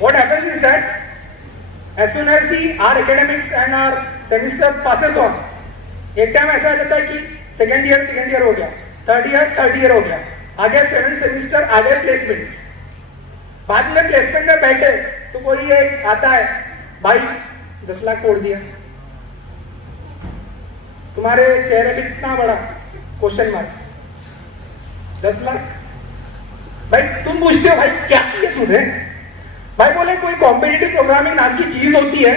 what happens is that as soon as our academics and our semester passes on, एक time ऐसा आ जाता है कि सेकेंड ईयर हो गया, थर्ड ईयर हो गया, आ गया 7th सेमेस्टर, आ गए प्लेसमेंट्स। बाद में प्लेसमेंट में बैठे तो कोई एक आता है, भाई 10 लाख तोड़ दिया, तुम्हारे चेहरे पे इतना बड़ा क्वेश्चन मार्क, 10 लाख। भाई तुम पूछते हो भाई क्या किया तूने? भाई बोले कोई कॉम्पिटिटिव प्रोग्रामिंग नाम की चीज होती है,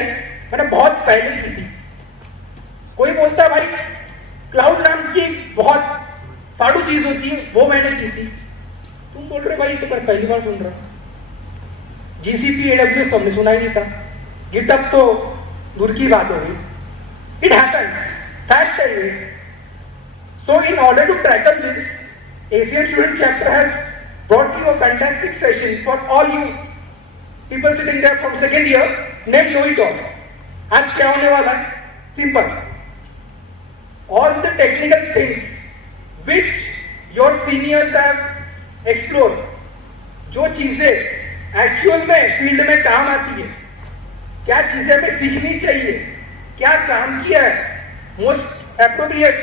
मैंने बहुत पहले की थी। कोई बोलता है भाई क्लाउड नाम की बहुत फाड़ू चीज होती है, वो मैंने की थी। तुम बोल रहे भाई तो मैं पहली बार सुन रहा। GCP AWS तो हमने सुना ही नहीं था, गिटहब तो दूर की बात हो गई। इट हैपेंस, फैक्ट है ये। So in order to tackle this, ACM Student Chapter has brought you a fantastic session for all you people sitting there from second year, named Know It All. आज क्या होने वाला है? Simple. All the technical things which your seniors have explored, जो चीजें actual में field में काम आती है, क्या चीजें हमें सीखनी चाहिए, क्या काम किया है, मोस्ट एप्रोप्रिएट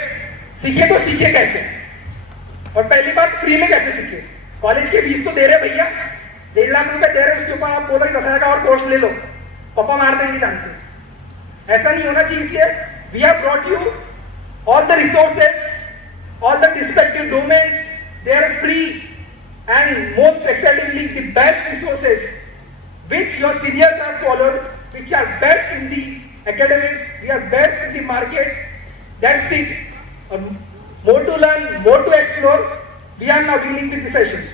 सीखे तो सीखे कैसे, और पहली बात फ्री में कैसे सीखे। कॉलेज की फीस तो दे रहे भैया, 1.5 लाख रुपए दे रहे, उसके ऊपर आप बोलो 10,000 का और कोर्स ले लो, पापा मार देंगे जान से। ऐसा नहीं होना चाहिए। इसलिए we have brought you all the resources, all the respective domains, they are free, and most excitingly the best resources which your seniors have followed, which are best in the academics, we are best in the market. That's it. More to learn, more to explore. We are now dealing with the session.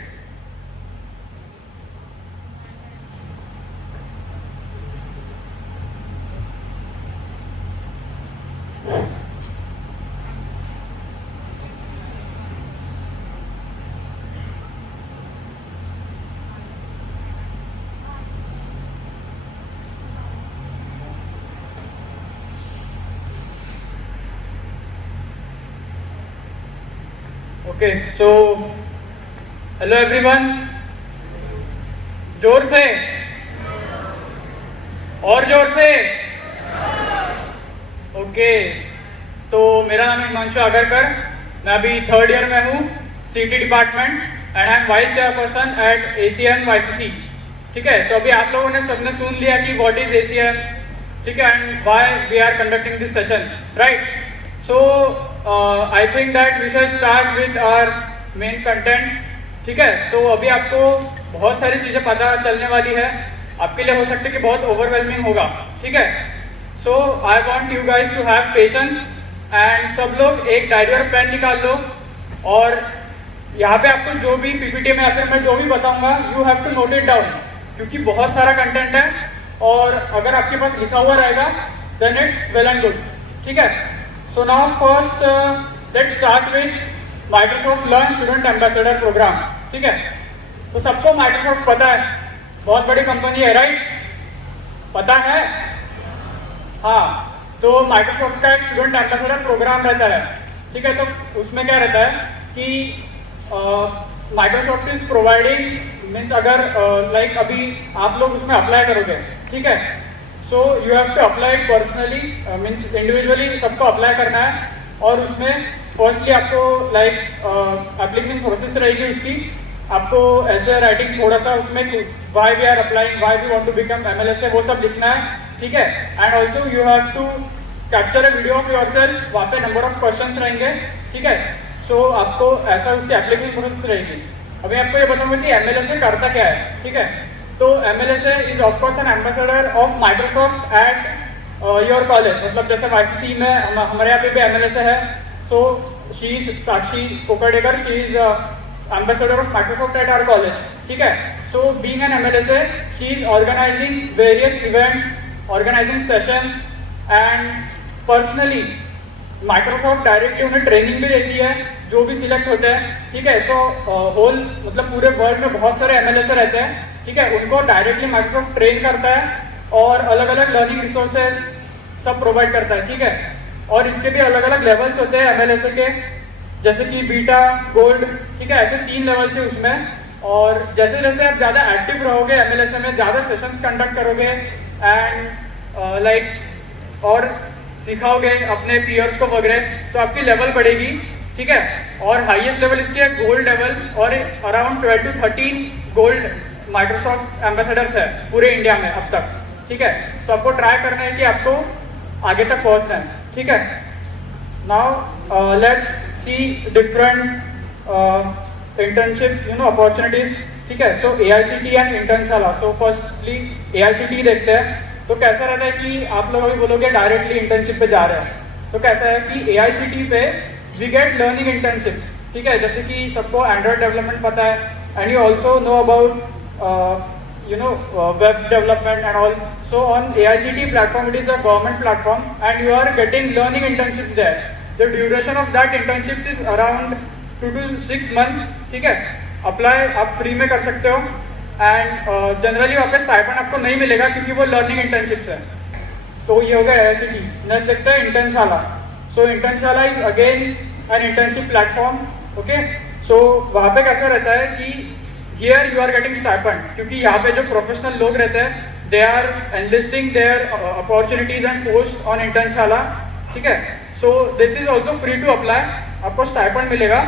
Okay, so hello everyone, जोर से और जोर से। Okay, तो मेरा नाम हिमांशु आगरकर, मैं अभी 3rd ईयर में हूँ, CT department, and I am vice chairperson at ACM YCC। ठीक है, तो अभी आप लोगों ने सबने सुन लिया कि व्हाट इज ACM, ठीक है, and why we are conducting this session, right. So I think that we shall start with our main content. ठीक है, तो अभी आपको बहुत सारी चीज़ें पता चलने वाली है, आपके लिए हो सकता है कि बहुत ओवरवेलमिंग होगा। ठीक है, so I want you guys to have patience, and सब लोग एक डायरी और पेन निकाल लो, और यहाँ पे आपको जो भी PPT में या फिर मैं जो भी बताऊंगा, you have to note it down, क्योंकि बहुत सारा कंटेंट है, और अगर आपके पास लिखा हुआ रहेगा then it's well and good. ठीक है, so now first let's start with Microsoft learn student ambassador programme. ठीक है, तो सबको माइक्रोसॉफ्ट पता है, बहुत बड़ी कंपनी है, राइट, पता है। हाँ, तो माइक्रोसॉफ्ट का एक स्टूडेंट एम्बेसडर प्रोग्राम रहता है। ठीक है, तो उसमें क्या रहता है कि माइक्रोसॉफ्ट इज प्रोवाइडिंग, मीन्स अगर लाइक अभी आप लोग उसमें अप्लाई करोगे, ठीक है, so you have to apply personally, means individually सबको अप्लाई करना है, और उसमें फर्स्टली आपको लाइक एप्लीकेशन प्रोसेस रहेगी उसकी, आपको ऐसे राइटिंग थोड़ा सा उसमें why we are applying, why we want to become MLSA, वो सब लिखना है। ठीक है, and also you have to capture a video of yourself, वहाँ पे नंबर ऑफ क्वेश्चंस रहेंगे। ठीक है, सो आपको ऐसा उसकी एप्लीकेशन प्रोसेस रहेगी। अभी आपको ये बताऊंगा कि MLSA करता क्या है। ठीक है, तो MLSA is of course N ambassador of Microsoft at your college, मतलब जैसे YCC में हमारे यहाँ पे भी MLSA है। So she is Sakshi Kokardekar, she is ambassador of Microsoft at our college. ठीक है, so being an MLSA, she is organizing various events, organizing sessions, and personally Microsoft directly उन्हें ट्रेनिंग भी देती है जो भी सिलेक्ट होते हैं। ठीक है, सो होल मतलब पूरे वर्ल्ड में बहुत सारे MLSA रहते हैं। ठीक है, उनको डायरेक्टली Microsoft ट्रेन करता है और अलग अलग लर्निंग रिसोर्सेज सब प्रोवाइड करता है। ठीक है, और इसके भी अलग अलग लेवल्स होते हैं MLSA के, जैसे कि बीटा, गोल्ड। ठीक है, ऐसे 3 लेवल से उसमें, और जैसे जैसे आप ज़्यादा एक्टिव रहोगे MLS में, ज़्यादा सेशंस कंडक्ट करोगे एंड लाइक और सिखाओगे अपने पीयर्स को वगैरह, तो आपकी लेवल बढ़ेगी, ठीक है। और हाईएस्ट लेवल इसकी है गोल्ड लेवल, और around 12 to 13 gold Microsoft ambassadors है पूरे इंडिया में अब तक, ठीक है। तो आपको ट्राई करना है कि आपको आगे तक पहुंचना है, ठीक है। Now let's see different internship opportunities, ठीक है। सो AICT and Internshala. So firstly AICT देखते हैं। तो कैसा रहता है कि आप लोग अभी बोलोगे डायरेक्टली इंटर्नशिप पे जा रहे हैं, तो कैसा है कि AICT पे वी गेट लर्निंग इंटर्नशिप्स, ठीक है। जैसे कि सबको एंड्रॉयड डेवलपमेंट पता है, and you also know about web development and all. So on AICT platform, it is a government platform and you are getting learning internships there. The duration of that internships is around 2 to 6 months, ठीक है। Apply आप free में कर सकते हो and generally वहाँ पे stipend आपको नहीं मिलेगा क्योंकि वो लर्निंग इंटर्नशिप्स है। तो ये होगा AICT। नेक्स्ट देखते हैं Internshala. So Internshala is again an internship platform, okay. So वहाँ पे कैसा रहता है कि here you are getting stipend, क्योंकि यहाँ पे जो प्रोफेशनल लोग रहते हैं they are enlisting their opportunities and post on Internshala, ठीक है। So this is also free to apply, आपको स्टाइपेंड मिलेगा।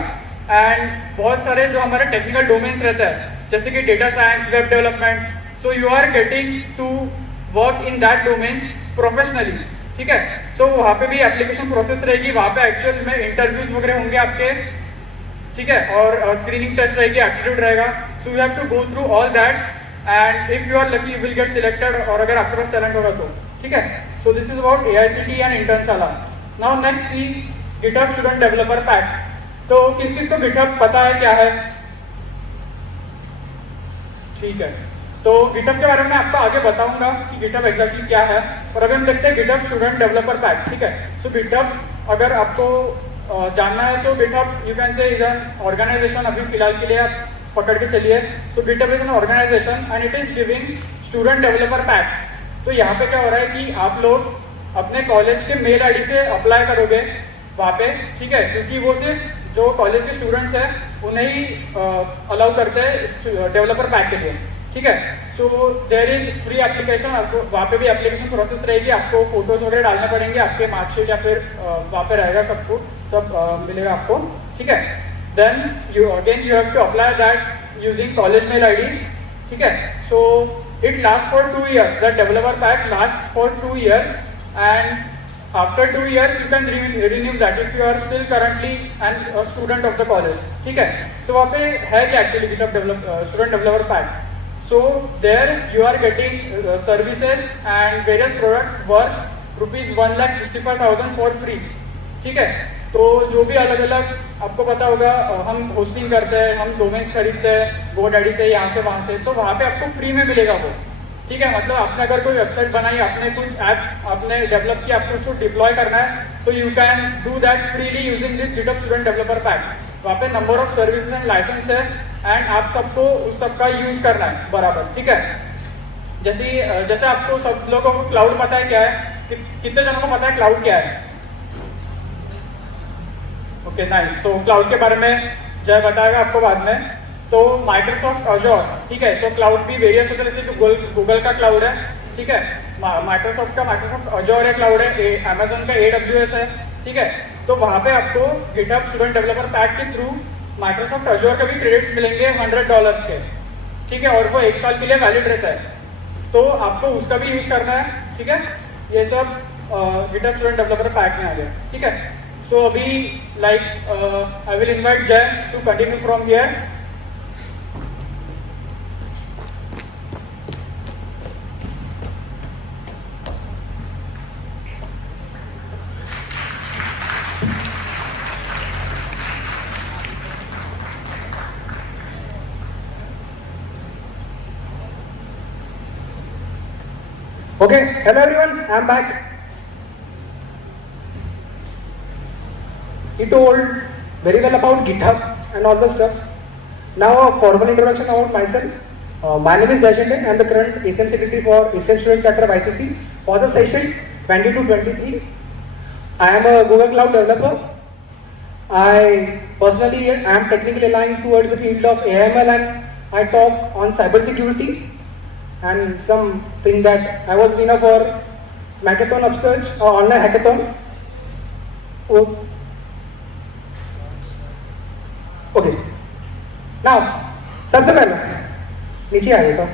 एंड बहुत सारे जो हमारे टेक्निकल डोमेन्स रहते हैं जैसे कि data science, web development, so you are getting to work in that domains professionally, ठीक है। सो वहाँ पे भी एप्लीकेशन प्रोसेस रहेगी, वहाँ पे एक्चुअल में इंटरव्यूज वगैरह होंगे आपके, ठीक है। और स्क्रीनिंग टेस्ट रहेगी, एप्टीट्यूड रहेगा। So you have to go through all that and if you are lucky you will get selected, और अगर आपके पास टैलेंट होगा तो, ठीक है। So this is about AICT and Internshala. Now next see GitHub student developer pack. तो किस किस को GitHub पता है क्या है, ठीक है। तो GitHub के बारे में आपको आगे बताऊंगा कि GitHub एग्जैक्टली क्या है, और अभी हम देखते हैं GitHub स्टूडेंट डेवलपर पैक, ठीक है। सो GitHub अगर आपको जानना है, so GitHub you can say is an organisation, अभी फिलहाल के लिए आप पकड़ के चलिए। So GitHub is an organisation and it is giving student developer packs. तो यहाँ पे क्या हो रहा है कि आप लोग अपने कॉलेज के मेल ID से अप्लाई करोगे वहाँ पे, ठीक है, क्योंकि वो सिर्फ जो कॉलेज के स्टूडेंट्स हैं उन्हें ही अलाउ करते हैं डेवलपर पैक के लिए, ठीक है। So there is free application, आपको वहाँ पे भी एप्लीकेशन प्रोसेस रहेगी, आपको फोटोज वगैरह डालने पड़ेंगे, आपके मार्कशीट या फिर वहाँ पे रहेगा सबको, सब मिलेगा आपको, ठीक है। Then you have to apply that using college mail ID, ठीक है। So it last for 2 years, that developer pack last for 2 years and after 2 years you can renew that if you are still currently a student of the college, ठीक है। सो वहाँ पे है क्या actually GitHub student developer pack. So there you are getting services and various products worth ₹1,65,000 for free, ठीक है। तो जो भी अलग अलग आपको पता होगा, हम होस्टिंग करते हैं, हम डोमेन्स खरीदते हैं GoDaddy से, यहाँ से वहाँ से, तो वहाँ पे आपको फ्री में मिलेगा वो, ठीक है। मतलब आपने अगर कोई वेबसाइट बनाई, आपने कुछ ऐप आपने डेवलप किया, आपको उसको डिप्लॉय करना है, so you can do that freely using this GitHub student developer pack. वहाँ पे number of services and licence है एंड आप सबको उस सबका यूज करना है बराबर, ठीक है। जैसे आपको सब लोगों को क्लाउड पता है क्या है, कितने जनों को पता है क्लाउड क्या है? Okay nice. तो क्लाउड के बारे में जय बताएगा आपको बाद में। तो माइक्रोसॉफ्ट अजोर, ठीक है। सो क्लाउड भी वेरियस होते हैं, जैसे गूगल का क्लाउड है, ठीक है। माइक्रोसॉफ्ट अजोर है क्लाउड है, अमेजोन का AWS है, ठीक है। तो वहाँ पे आपको GitHub स्टूडेंट डेवलपर पैक के थ्रू माइक्रोसॉफ्ट अजोर के भी क्रेडिट्स मिलेंगे $100 के, ठीक है। और वो 1 साल के लिए वैलिड रहता है, तो आपको उसका भी यूज करना है, ठीक है। ये सब GitHub स्टूडेंट डेवलपर पैक में आ गया, ठीक है। सो अभी like I will invite Jay to continue from here. Okay, hello everyone, I'm back. He told very well about GitHub and all the stuff. Now a formal introduction about myself. My name is Jay Shinde. I'm the current ASM secretary for ASM Student Chapter of ICC for the session 22-23. I am a Google Cloud developer. I personally am technically aligned towards the field of AML and I talk on cybersecurity and something that I was winner for Smackathon Upsurge or online hackathon. Oh. Okay. Now, सबसे पहले नीचे आ जाता हूँ.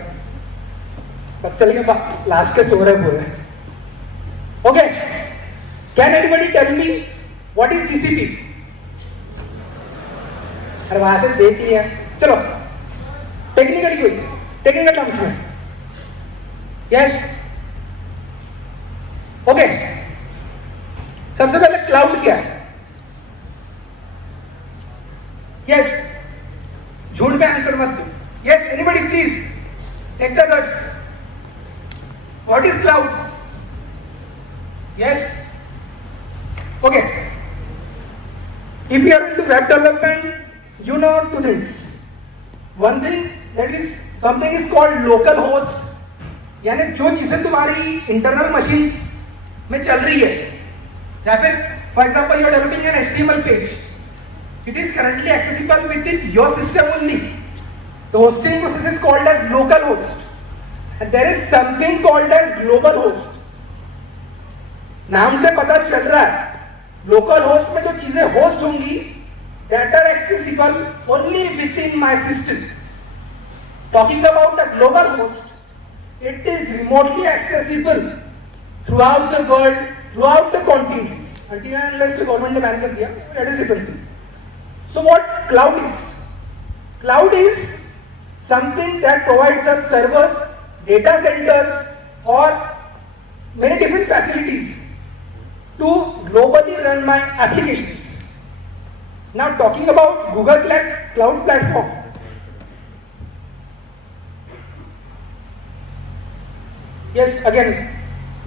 तब चलिए last के सो रहे पूरे. Okay. Can anybody tell me what is GCP? अरे वहां से देख लिया. चलो टेक्निकली कोई टेक्निकल टर्म्स में. यस. ओके. सबसे पहले क्लाउड क्या है? यस. झूठ का आंसर मत दो. Yes. Anybody please take the guts. What is cloud? Yes. Okay. If you are into web development, you know two things. One thing, that is something is called local host. यानी जो चीजें तुम्हारी internal machines में चल रही है, या फिर for example you are developing an HTML page, it is currently accessible within your system only. The hosting process is called as local host, and there is something called as global host. नाम से पता चल रहा है local host में जो चीजें host होंगी that are accessible only within my system. Talking about the global host, it is remotely accessible throughout the world, throughout the continents. Until and unless the government ने ban कर दिया, that is different thing. So what cloud is? Cloud is something that provides us servers, data centers, or many different facilities to globally run my applications. Now talking about Google Cloud Platform. Yes, again,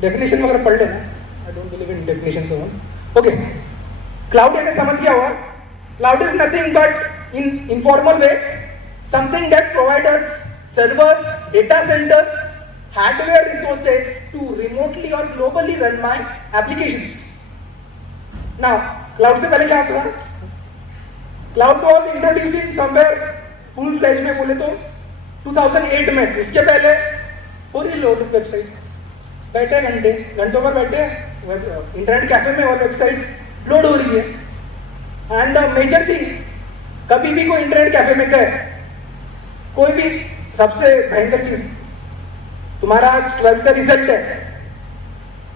definition वगैरह पढ़ लेना. I don't believe in definitions of one. Okay. Cloud यानी समझ गया होगा. Cloud is nothing but in informal way something that provides us servers, data centers, hardware resources to remotely or globally run my applications. Now, cloud से पहले क्या था? Cloud was introduced in somewhere full fledged में बोले तो 2008 में. उसके पहले पूरी लोड वेबसाइट बैठे घंटों पर बैठे इंटरनेट कैफे में और वेबसाइट लोड हो रही है. एंड द मेजर थिंग, कभी भी कोई इंटरनेट कैफे में गए, कोई भी सबसे भयंकर चीज, तुम्हारा आज 12th का रिजल्ट है,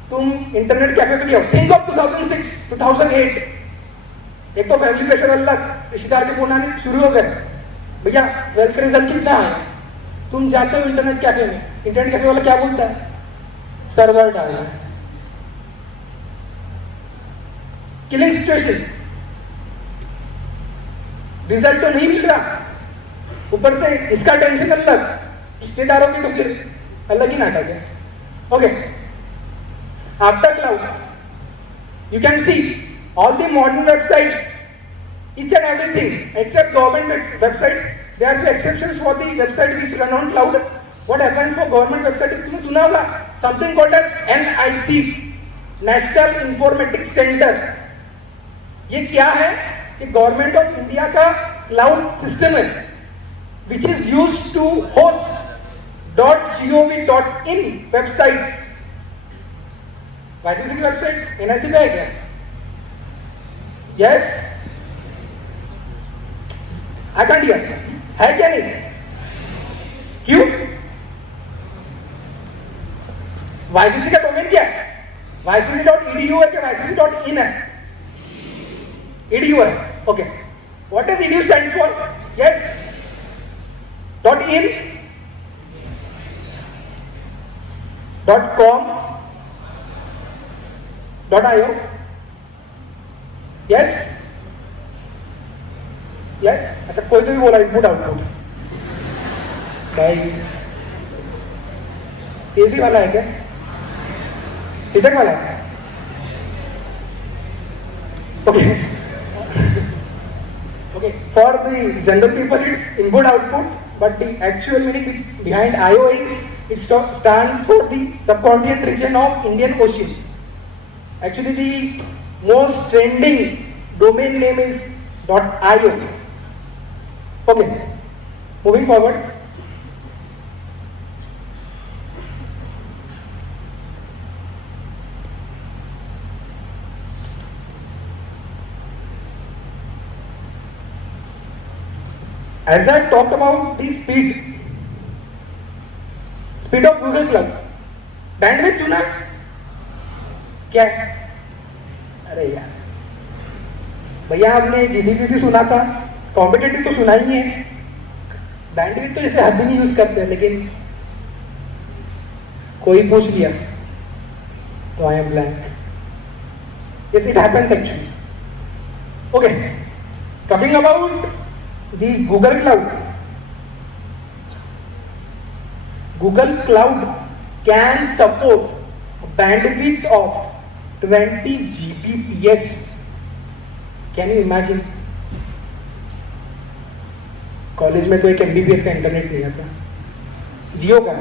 तुम इंटरनेट कैफे पे गए. Think of 2006, 2008. एक तो फैमिली प्रेशर अलग, रिश्तेदार के फोन आने शुरू हो गए, भैया 12th का रिजल्ट कितना है. तुम जाते हो इंटरनेट कैफे में, इंटरनेट कैफे वाला क्या बोलता है? सर्वर डालना है. Killing situation. रिजल्ट तो नहीं मिल रहा, ऊपर से इसका टेंशन अलग, रिश्तेदारों की तो फिर अलग ही नाटक है. Okay. After cloud you can see all the modern websites, each and everything except government websites. There are few exceptions for the website which run on cloud. What happens for government website is, तुमने सुना होगा something called as NIC, National Informatics Center. ये क्या है? ये government of India का cloud system है which is used to host .gov.in websites. YCC की वेबसाइट NIC पे है क्या? यस. I can't hear. है क्या नहीं? क्यों? YCC का डोमेन क्या है? YCC.edu है क्या YCC.in है? edu है. Okay. What is edu stands for? Yes. .in, .com, .io. Yes. Yes. अच्छा, कोई तो भी बोला इनपुट आउटपुट. भाई CSE वाला है क्या? सीटेक वाला है? Okay. Okay, for the general people it's input output, but the actual meaning behind IO is it stands for the subcontinent region of Indian Ocean. Actually the most trending domain name is .io. Okay. Moving forward, as I talked about the speed of Google Cloud, bandwidth सुना क्या है? अरे यार भैया आपने GCP भी सुना था, कॉम्पिटेटिव तो सुना ही है, बैंडविड्थ तो इसे हद ही नहीं यूज करते, लेकिन कोई पूछ लिया तो I am blank. Yes, it happens actually. Okay, talking about the Google Cloud. Google Cloud can support a bandwidth of 20 Gbps. Can you imagine? College में तो एक MBPS का इंटरनेट नहीं आता, जियो का.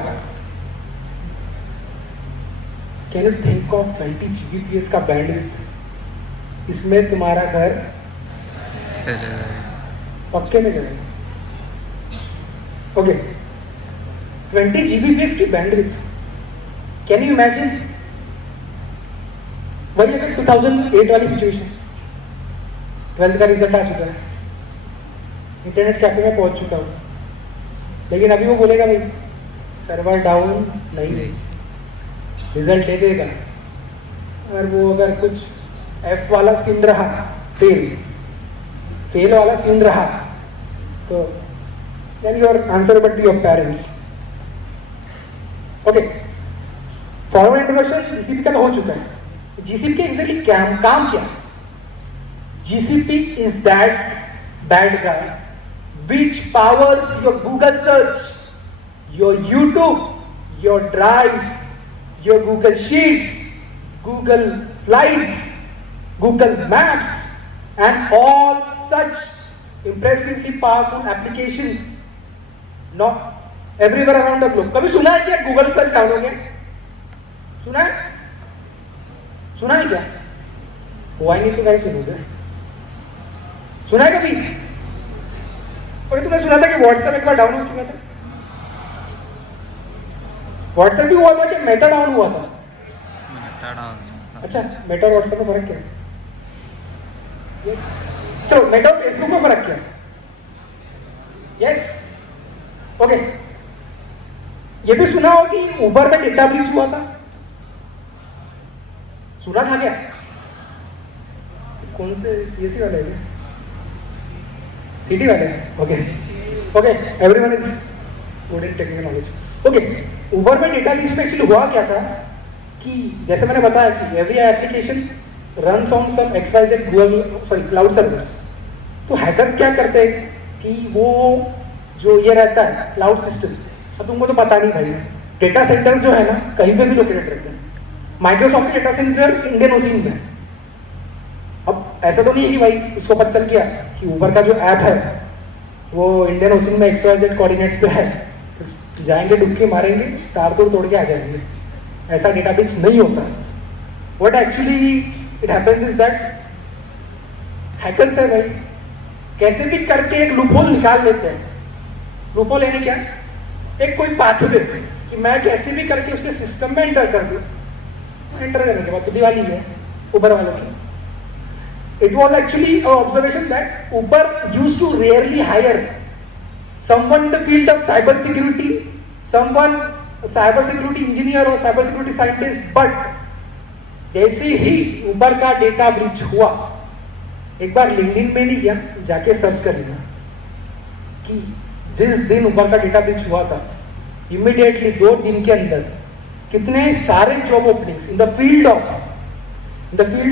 Can you think of 20 Gbps का bandwidth? इसमें तुम्हारा घर पक्के में चलेगा. ओके, 20 Gbps की बैंडविड्थ. Can you imagine? वही अगर 2008 वाली सिचुएशन, 12th का रिजल्ट आ चुका है, इंटरनेट कैफे में पहुंच चुका हूँ, लेकिन अभी वो बोलेगा भाई सर्वर डाउन नहीं, रिजल्ट दे देगा. और वो अगर कुछ F वाला सीन रहा, फेल वाला सीन रहा, तो then you are answerable to your parents. Okay, formal introduction GCP का तो हो चुका है. GCP के एग्जैक्टली काम क्या? GCP is that bad guy which powers your Google search, your YouTube, your Drive, your Google Sheets, Google Slides, Google Maps, and all such impressively powerful applications not everywhere around the globe. कभी सुना है क्या Google search down हो गया? सुना है? सुना है क्या? हुआ ही नहीं तो कैसे सुनोगे? सुना है कभी? और तुमने सुना था कि व्हाट्सएप एक बार डाउन हो चुका था? व्हाट्सएप भी हुआ था कि मेटा डाउन हुआ था? Meta down. अच्छा, मेटा और व्हाट्सएप में फर्क क्या है? यस, चलो मेटा और फेसबुक में फर्क क्या है? Yes, okay. ये भी सुना हो कि उबर में डेटा ब्रीच हुआ था? सुना था क्या? कौन से CSE वाले हैं? सिटी वाले? Okay okay, everyone is good in technical knowledge. Okay, Uber में डेटा ब्रीच में एक्चुअली हुआ क्या था कि जैसे मैंने बताया कि every application runs on some XYZ cloud servers. तो हैकर्स क्या करते हैं कि वो जो ये रहता है क्लाउड सिस्टम, अब तुमको तो पता नहीं भाई, डेटा सेंटर जो है ना कहीं पे भी लोकेटेड रहते हैं. माइक्रोसॉफ्ट के डेटा सेंटर इंडियन ओशन में है. अब ऐसा तो नहीं है कि भाई उसको पता चल गया कि उबर का जो ऐप है वो इंडियन ओशन में XYZ कोऑर्डिनेट्स पे है, तो जाएंगे डुबकी मारेंगे, तार तोड़ के आ जाएंगे. ऐसा डेटा ब्रीच नहीं होता. What actually it happens is that hackers है भाई कैसे भी करके एक लूपहोल निकाल लेते हैं. लूपहोल यानी क्या? एक कोई पाथवे कि मैं कैसे भी करके उसके सिस्टम में एंटर कर दूं. एंटर करने के बाद तो दिवाली है उबर वालों की. It was actually an observation that Uber used to rarely hire someone in the field of cyber security, someone a cyber security engineer or cyber security scientist, but जैसे ही Uber का डेटा ब्रीच हुआ, एक बार LinkedIn में नहीं गया, जाके search कर लेना कि जिस दिन Uber का डेटा ब्रीच हुआ था, इमीडिएटली 2 दिन के अंदर कितने सारे job openings in the field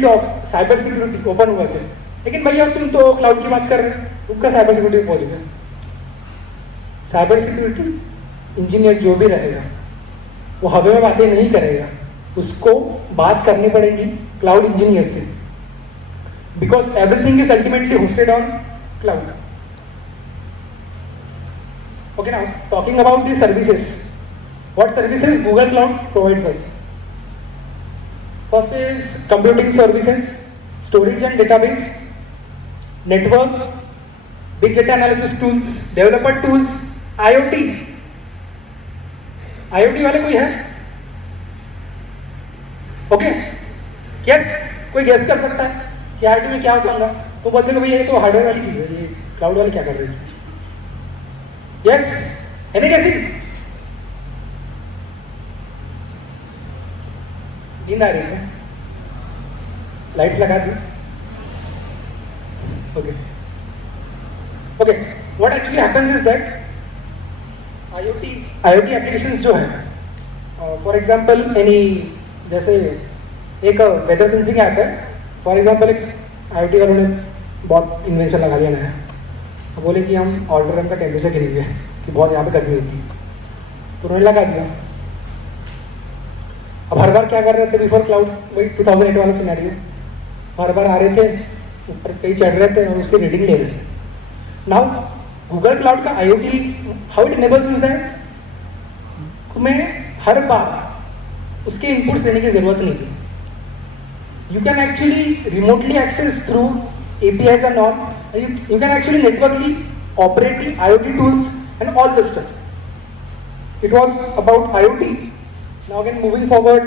of cyber security open हुए थे. लेकिन भैया तुम तो क्लाउड की बात कर रहे हो, तुमका साइबर सिक्योरिटी पहुंच गया. साइबर सिक्योरिटी इंजीनियर जो भी रहेगा वो हवा में बातें नहीं करेगा, उसको बात करनी पड़ेगी क्लाउड इंजीनियर से, because everything is ultimately hosted on cloud. Okay, now talking about the services. What services Google cloud provides us? First is computing services, storage and database, network, big data analysis tools, developer tools, IoT, IoT वाले कोई है? Okay, yes, कोई guess कर सकता है कि IoT में क्या होता होगा? तो बोलते हैं भैया ये तो हार्डवेयर वाली चीज है, ये क्लाउड वाले क्या कर रहे हैं इसमें? यस, एनी गेसिंग? नींद आ रही है? लाइट्स लगा दी? Okay okay, what actually happens is that IoT applications जो है, फॉर एग्जांपल एनी, जैसे एक वेदर सेंसिंग ऐप है, फॉर एग्जांपल एक IoT वालों ने बहुत इन्वेंशन लगा लिया नया, तो बोले कि हम ऑर्डर का टेम्परेचर गिनेंगे कि बहुत यहाँ पे गर्मी होती है, तो उन्होंने लगा दिया। अब हर बार क्या कर रहे थे बिफोर क्लाउड, वही 2008 वाला सिनेरियो, हर बार आ रहे थे ऊपर कहीं चढ़ रहे थे और उसकी रीडिंग ले रहे थे। नाउ गूगल क्लाउड का IoT how it enables is that तुम्हें हर बार उसके इनपुट्स लेने की जरूरत नहीं है। You can actually remotely access through APIs and all, you can actually networkly operating IoT tools and all this stuff. It was about IoT. Now again moving forward,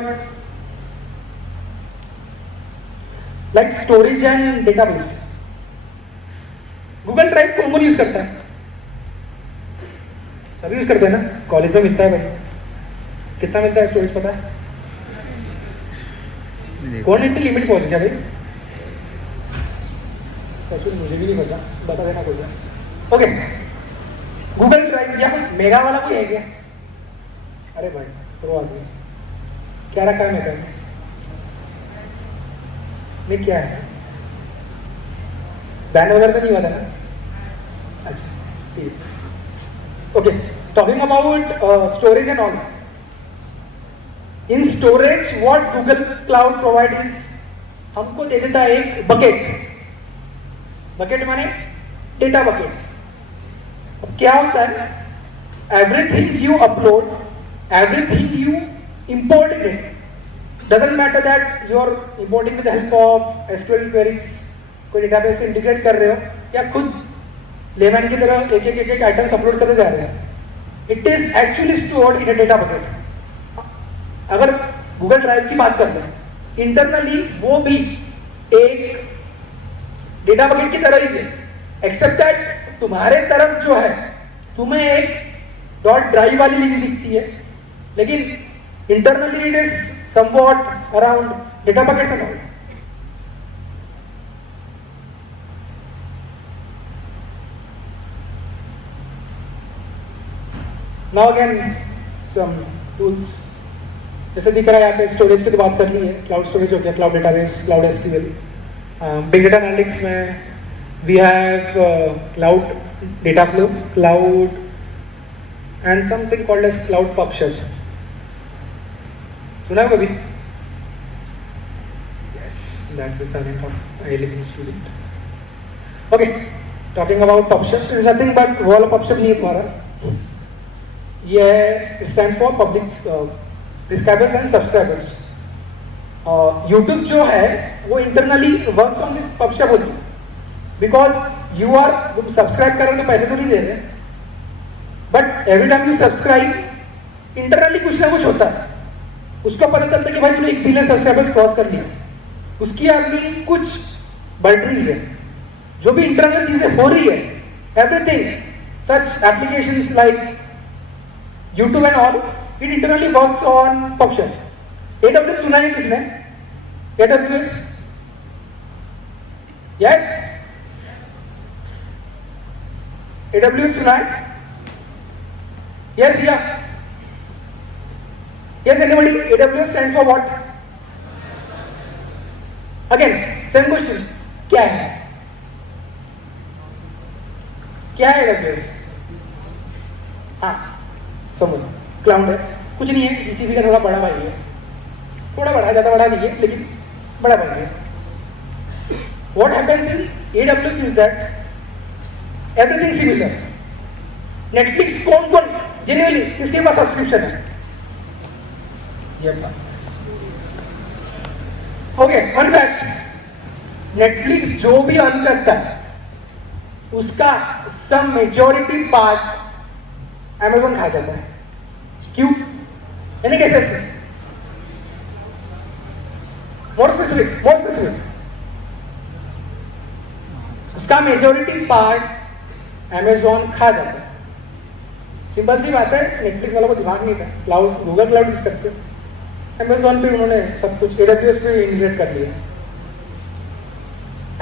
like storage and database. Google Drive कौन use करता है? सभी use करते हैं ना, college में मिलता है भाई। कितना मिलता है स्टोरेज पता है? कौन इतनी लिमिट पहुंच गया भाई? सच में मुझे भी नहीं पता, बता देना कोई। ओके, गूगल ड्राइव या कोई मेगा वाला कोई है क्या? अरे भाई प्रो आ गया, क्या रखा है मेगा में? क्या है? बैन वगैरह तो नहीं वाला ना? अच्छा ठीक है। Okay, talking about storage and all, in storage what Google cloud provide is, हमको दे देता है एक बकेट। बकेट माने डेटा बकेट। अब क्या होता है, everything you upload, everything you import in it, doesn't matter that you are importing with the help of SQL queries, कोई डेटाबेस से इंटीग्रेट कर रहे हो या खुद लेमैन की तरह एक एक आइटम्स अपलोड करते जा रहे हैं, it is actually stored in a data bucket. अगर गूगल ड्राइव की बात करते हैं, इंटरनली वो भी एक डेटा बकेट की तरह ही है, एक्सेप्ट दैट तुम्हारे तरफ जो है तुम्हें एक .drive वाली लिंक दिखती है, लेकिन internally it is somewhat around data buckets and all. Now again some tools, जैसे दिख रहा है यहाँ पे स्टोरेज की तो बात कर ली है, क्लाउड स्टोरेज हो गया, cloud database, cloud SQL, big data analytics में we have cloud data flow, cloud and something called as cloud PubShell। सुना हो कभी? Yes, that's the silent of A11 student. Okay, talking about PubShell, is nothing but वो वाला PubShell नहीं है तुम्हारा, ये stand for public prescribers and subscribers. YouTube जो है वो internally works on this PubShell होती, बिकॉज यू आर सब्सक्राइब कर रहे हो तो पैसे तो नहीं दे रहे, but every time you subscribe internally कुछ ना कुछ होता है, उसको पता चलता है कि भाई तूने 1 बिलियन सब्सक्राइबर्स क्रॉस कर लिया, उसकी अर्निंग कुछ बढ़ रही है। जो भी इंटरनल चीजें हो रही है, everything such applications like YouTube and all, it internally works on PubShell. AWS सुना है किसने? AWS? Yes? AWS सुना है? Yes, yeah. Yes, anybody? AWS stands for what? Again, same question. क्या है? क्या है AWS? हाँ, समझ, क्लाउड है, कुछ नहीं है, GCP का थोड़ा बड़ा भाई है, थोड़ा बड़ा, ज़्यादा बड़ा नहीं है लेकिन बड़ा भाई है। What happens in AWS is that everything similar. Netflix कौन जेन्युइनली किसके पास सब्सक्रिप्शन है? ये बात हो गया। फन फैक्ट, नेटफ्लिक्स जो भी अर्न करता है उसका सम मेजॉरिटी पार्ट अमेजोन खा जाता है। क्यों? यानी कैसे? मोर स्पेसिफिक उसका मेजोरिटी पार्ट अमेजोन खा जाता है। सिंपल सी बात है, नेटफ्लिक्स वालों को दिमाग नहीं था, क्लाउड गूगल क्लाउड यूज करते, अमेजोन पे उन्होंने सब कुछ AWS पे इंटीग्रेट कर लिया।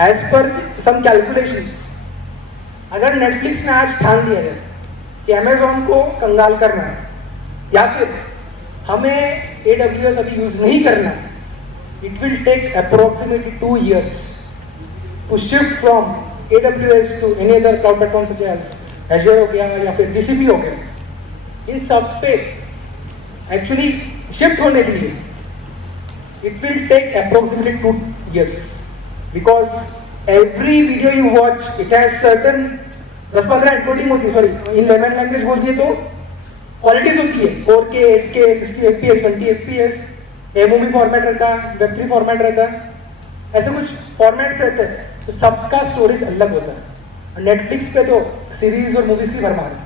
एज पर सम कैलकुलेशंस, अगर नेटफ्लिक्स ने आज ठान दिया जाए कि अमेजोन को कंगाल करना है या फिर हमें AWS अभी यूज नहीं करना है, it will take approximately 2 years to shift from AWS to any other cloud platform such as Azure हो गया या फिर GCP हो गया। इन सब पे एक्चुअली शिफ्ट होने के लिए it will take approximately 2 years, because every video you watch it has certain 10-15 encoding होती है, सॉरी इन लेमन लैंग्वेज बोल दिए तो क्वालिटीज होती है, 4K 8K 60 FPS 20 FPS, MOV format रहता है, Web3 फॉर्मेट रहता है, ऐसे कुछ फॉर्मेट्स रहते हैं, तो सबका स्टोरेज अलग होता है। नेटफ्लिक्स पे तो सीरीज और मूवीज की भरमार है,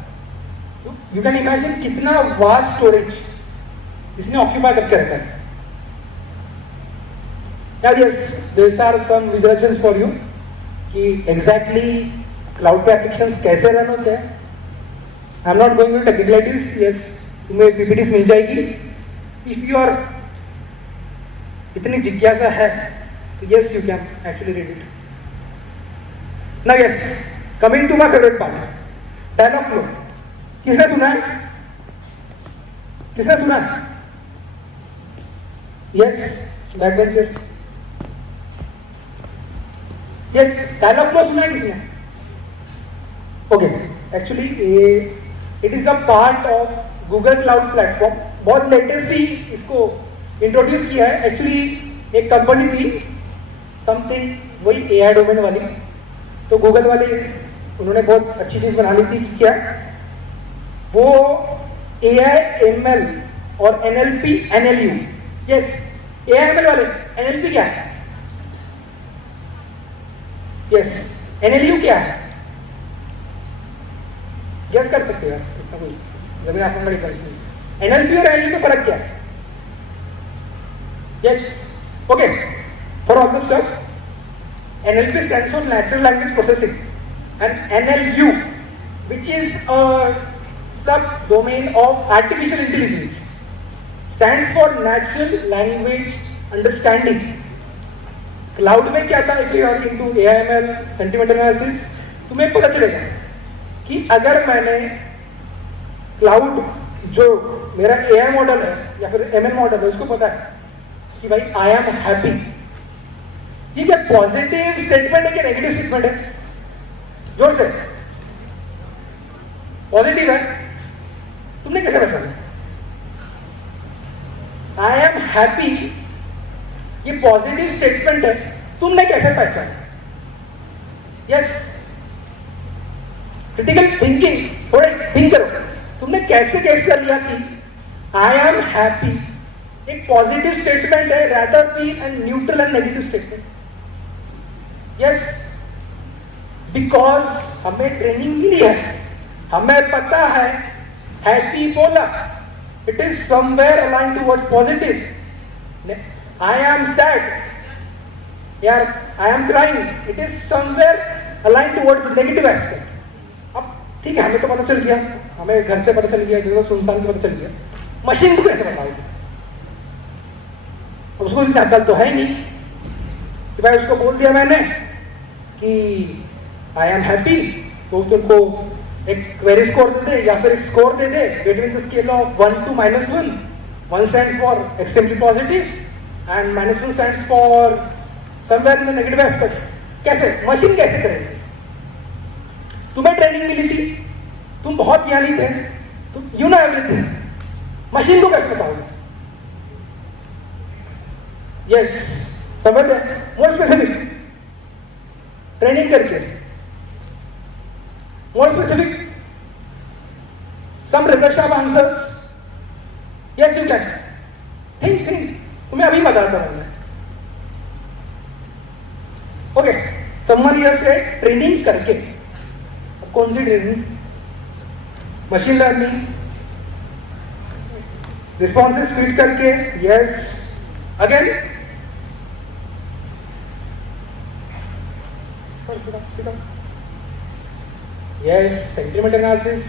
तो यू कैन इमेजिन कितना वास्ट स्टोरेज इसने ऑक्यूपाई करके रखा है। Now yes, these are some visualizations for you कि exactly क्लाउड पे एप्लीकेशंस कैसे रन होते हैं। I am not going to technicalities, yes तुम्हें PPTs मिल जाएगी। इफ यू आर इतनी जिज्ञासा है तो yes you can actually read it. Now yes, coming to my favourite part, Dialogflow. किसने सुना है? किसने सुना है? Yes, backbenchers. Yes, Dialogflow सुना है किसने? Okay, actually it is a part of Google cloud platform. बहुत लेटेस्ट ही इसको इंट्रोड्यूस किया है। एक्चुअली एक कंपनी थी समथिंग वही AI डोमेन वाली, तो गूगल वाले उन्होंने बहुत अच्छी चीज बना ली थी कि क्या वो AI ML और NLP NLU। Yes, AI ML वाले NLP क्या है? यस, NLU क्या है? यस कर सकते हो यार, इतना कोई जमीन आसमान का डिफरेंस नहीं। NLP और NLU में फर्क क्या है? Yes, okay, for all the stuff NLP stands for Natural Language Processing and NLU, which is a sub-domain of Artificial Intelligence, stands for Natural Language Understanding. Cloud में क्या था? If you are into AML, Sentiment Analysis, तुम्हें पता चलेगा कि अगर मैंने cloud जो मेरा AI मॉडल है या फिर ML मॉडल है उसको पता है कि भाई आई एम हैप्पी, ये क्या पॉजिटिव स्टेटमेंट है कि नेगेटिव स्टेटमेंट है? जोर से, पॉजिटिव है। तुमने कैसे पहचाना आई एम हैप्पी ये पॉजिटिव स्टेटमेंट है? तुमने कैसे पहचाना? यस, क्रिटिकल थिंकिंग, थोड़े थिंक करो। तुमने कैसे गेस कर लिया कि आई एम हैप्पी एक पॉजिटिव स्टेटमेंट है rather be a neutral and negative statement? Yes, because हमें ट्रेनिंग मिली है, हमें पता है हैप्पी बोला it is somewhere align towards positive. I am sad यार, I am crying, it is somewhere align towards negative aspect. अब ठीक है, हमें तो पता चल गया, हमें घर से पता चल गया, जगह सुनसान से पता चल गया, मशीन को कैसे बताओगे? उसको इतनी अकल तो है नहीं तो भाई उसको बोल दिया मैंने कि आई एम हैप्पी, तो तुमको एक क्वेरी स्कोर दे दे या फिर एक score they they between the scale of 1 to -1. 1 stands for extremely positive and -1 stands for somewhere in the negative aspect. कैसे? मशीन कैसे करेगी? तुम्हें ट्रेनिंग मिली थी, तुम बहुत ज्ञानी थे, तुम यू नो एवरीथिंग, मशीन को कैसे बताओगे? यस, समझ गए? मोर स्पेसिफिक ट्रेनिंग करके, more specific some result of answers. Yes you can think, तुम्हें अभी बताता हूं मैं। ओके, समवन ईयर से ट्रेनिंग करके, कौन सी training? Machine learning, responses feed करके, yes, again yes, sentiment analysis,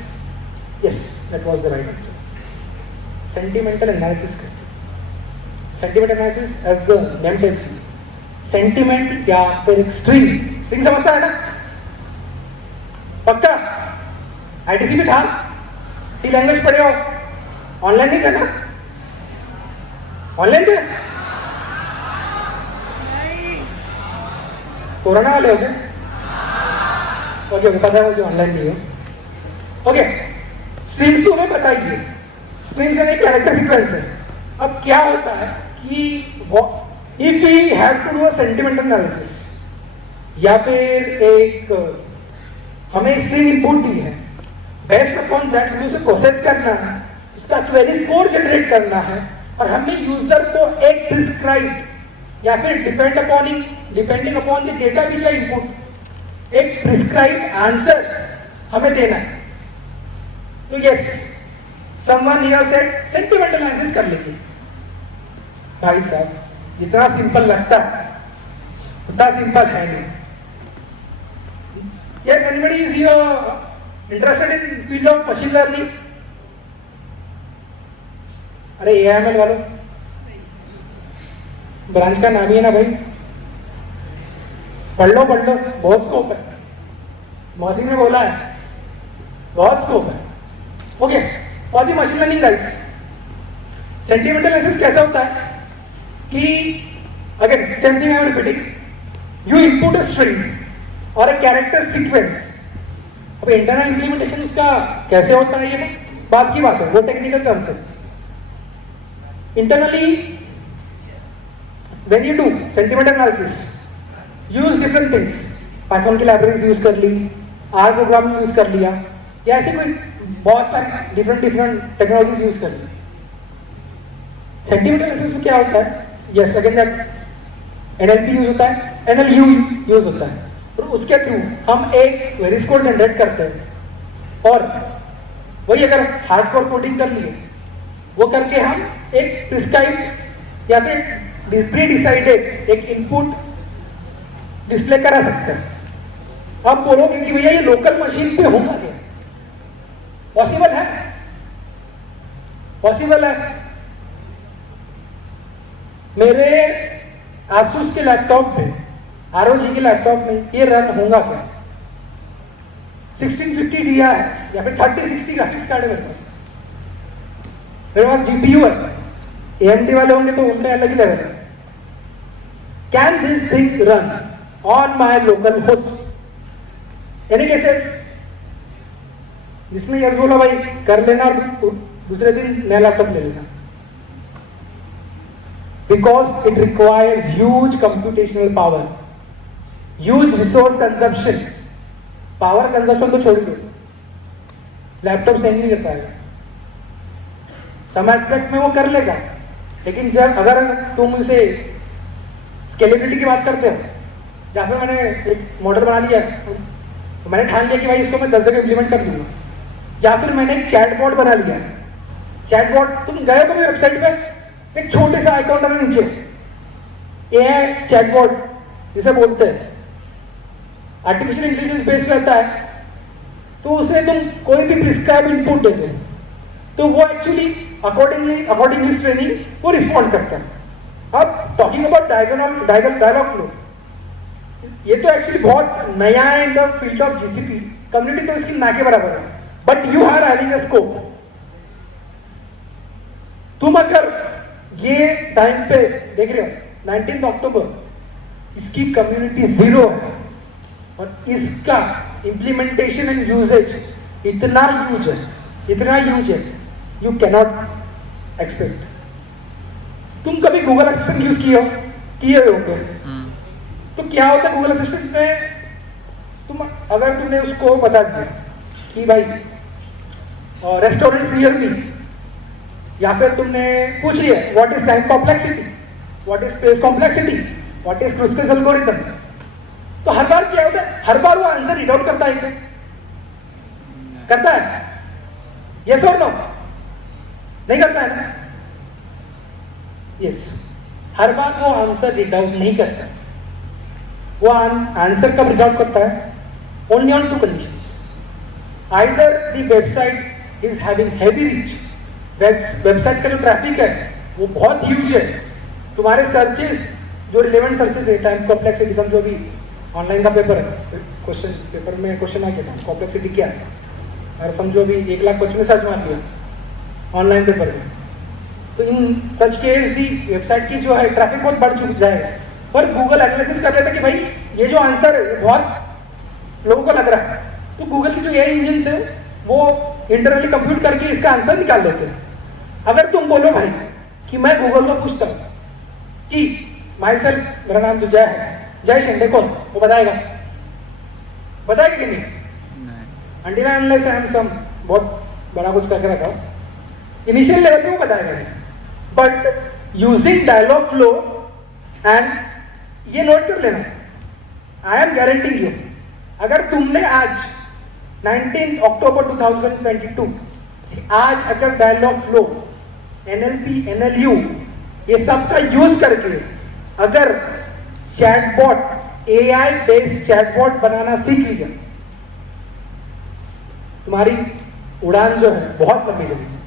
yes, that was the right answer. Sentimental analysis, sentiment analysis as the name tells you, sentiment या फिर एक string समझता है ना? पक्का? ITC में था? C लैंग्वेज पढ़े हो? ऑनलाइन नहीं था ना? ऑनलाइन थे? कोरोना वाले हो गए? ओके, पता है मुझे ऑनलाइन नहीं हो। ओके, स्ट्रिंग्स तो हमें पता ही है, स्ट्रिंग्स यानी कैरेक्टर सीक्वेंस है। अब क्या होता है कि if we have to do a sentimental analysis या फिर एक हमें स्ट्रिंग इनपुट दी है, बेस्ड अपॉन दैट हमें उसे प्रोसेस करना है, उसका क्वेरी स्कोर जनरेट करना है और हमें यूजर को एक प्रिस्क्राइब या फिर depending upon the data which I input एक प्रिस्क्राइब आंसर हमें देना है। तो yes, someone here said sentimental analysis कर लेंगे। भाई साहब, जितना सिंपल लगता है उतना सिंपल है नहीं। Yes, anybody is interested in field of machine learning? अरे AML वालों, ब्रांच का नाम ही है ना भाई, पढ़ लो, बहुत स्कोप है। मौसी ने बोला है बहुत स्कोप है। Okay, for the machine learning guys, sentimental analysis कैसा होता है कि again same thing I am repeating, you input a string और अ कैरेक्टर सीक्वेंस। अब इंटरनल इंप्लीमेंटेशन उसका कैसे होता है ये बात की बात है, वो टेक्निकल टर्म्स है। Internally when you do sentimental analysis, use different things, Python की लाइब्रेरीज यूज कर ली, आर प्रोग्रामिंग यूज कर लिया, या ऐसे कोई बहुत सारे डिफरेंट टेक्नोलॉजीज यूज कर ली। सेंटिमेंटल एनालिसिस में क्या होता है, yes again that NLP use होता है, NLU यूज होता है, और उसके थ्रू हम एक क्वेरी स्कोर जनरेट करते हैं और वही अगर हार्डकोर कोडिंग कर लिए, वो करके हम एक प्रिस्क्राइब या फिर प्री डिसाइडेड एक इनपुट डिस्प्ले करा सकते हैं। आप बोलोगे कि भैया ये लोकल मशीन पे होगा क्या? पॉसिबल है, पॉसिबल है। मेरे आसूस के लैपटॉप पे, ROG के लैपटॉप में ये रन होगा क्या? 1650 DI है या फिर 3060 ग्राफिक्स कार्ड है मेरे पास, मेरे पास GPU है। AMD वाले होंगे तो उनका अलग ही लेवल है। Can this thing run on my local host? Any cases? जिसने यस बोला भाई कर लेना और दूसरे दिन नया लैपटॉप ले लेना, because it requires huge computational power, huge resource consumption. Power consumption तो छोड़ दो, लैपटॉप सेंड नहीं कर पाएगा। सम एस्पेक्ट में वो कर लेगा, लेकिन जब अगर तुम उसे स्केलेबिलिटी की बात करते हो, या फिर मैंने एक मॉडल बना लिया तो मैंने ठान लिया कि भाई इसको मैं 10 जगह इम्प्लीमेंट कर लूंगा, या फिर मैंने एक चैटबॉट बना लिया। चैटबॉट, तुम गए हो कभी वेबसाइट पे, एक छोटे से आइकॉन है नीचे, ये है चैटबॉट जिसे बोलते हैं, आर्टिफिशियल इंटेलिजेंस बेस्ड रहता है। तो उसे तुम कोई भी प्रिस्क्राइब इनपुट देते हो तो वो एक्चुअली अकॉर्डिंग इस ट्रेनिंग वो रिस्पॉन्ड करता है। अब टॉकिंग अबाउट डायलॉग फ्लो, ये तो एक्चुअली बहुत नया है in the field of GCP community, तो इसकी ना के बराबर है, but you are having a scope. तुम अगर ये टाइम पे देख रहे हो 19 अक्टूबर, इसकी कम्युनिटी 0 है और इसका इंप्लीमेंटेशन एंड यूजेज इतना ह्यूज है, यू कैनॉट एक्सपेक्ट। तुम कभी गूगल असिस्टेंट यूज किए होंगे, तो क्या होता है गूगल असिस्टेंट में, अगर तुमने उसको बता दिया कि भाई रेस्टोरेंट्स नियर मी, या फिर तुमने पूछ लिया what is time complexity, what is space complexity, what is Kruskal's algorithm, तो हर बार क्या होता है, हर बार वो आंसर रीड आउट करता है, करता है यस और नो? नहीं करता है ना? यस। हर बार वो आंसर रीड आउट नहीं करता। वो आंसर कब रीड आउट करता है? Only on to conditions. Either the website is having heavy reach, website का जो ट्रैफिक है वो बहुत ह्यूज है, तुम्हारे सर्चेस जो रिलेवेंट सर्चेस है, टाइम कॉम्प्लेक्सिटी, समझो अभी ऑनलाइन का पेपर है, क्वेश्चन पेपर में क्वेश्चन आ गया था कॉम्प्लेक्सिटी क्या है, और समझो अभी 1 लाख बच्चों ने सर्च मार दिया ऑनलाइन पेपर में, तो इन सच केस दी वेबसाइट की जो है ट्रैफिक बहुत बढ़ चुक जाएगा। पर गूगल एनालिसिस कर रहा था कि भाई ये जो आंसर है बहुत लोगों को लग रहा है, तो गूगल की जो एआई इंजन है वो इंटरनली कंप्यूट करके इसका आंसर निकाल लेते हैं। अगर तुम बोलो भाई कि मैं गूगल को पूछता हूँ कि माई सेल्फ, मेरा नाम जो जय है, जय शेंडे कौन, वो बताएगा कि नहीं? अंटिल अनलेस आई एम सम बहुत बड़ा कुछ करके रखा, इनिशियल लेवल पे वो बताएगा नहीं। But using Dialogflow and, ये नोट कर लेना, आई एम गारंटिंग यू, अगर तुमने आज 19 अक्टूबर 2022 आज अगर डायलॉग फ्लो, NLP, NLU ये सब का यूज करके अगर चैटबॉट, AI बेस्ड चैटबॉट बनाना सीख लिया, तुम्हारी उड़ान जो है बहुत लंबी चलेगी।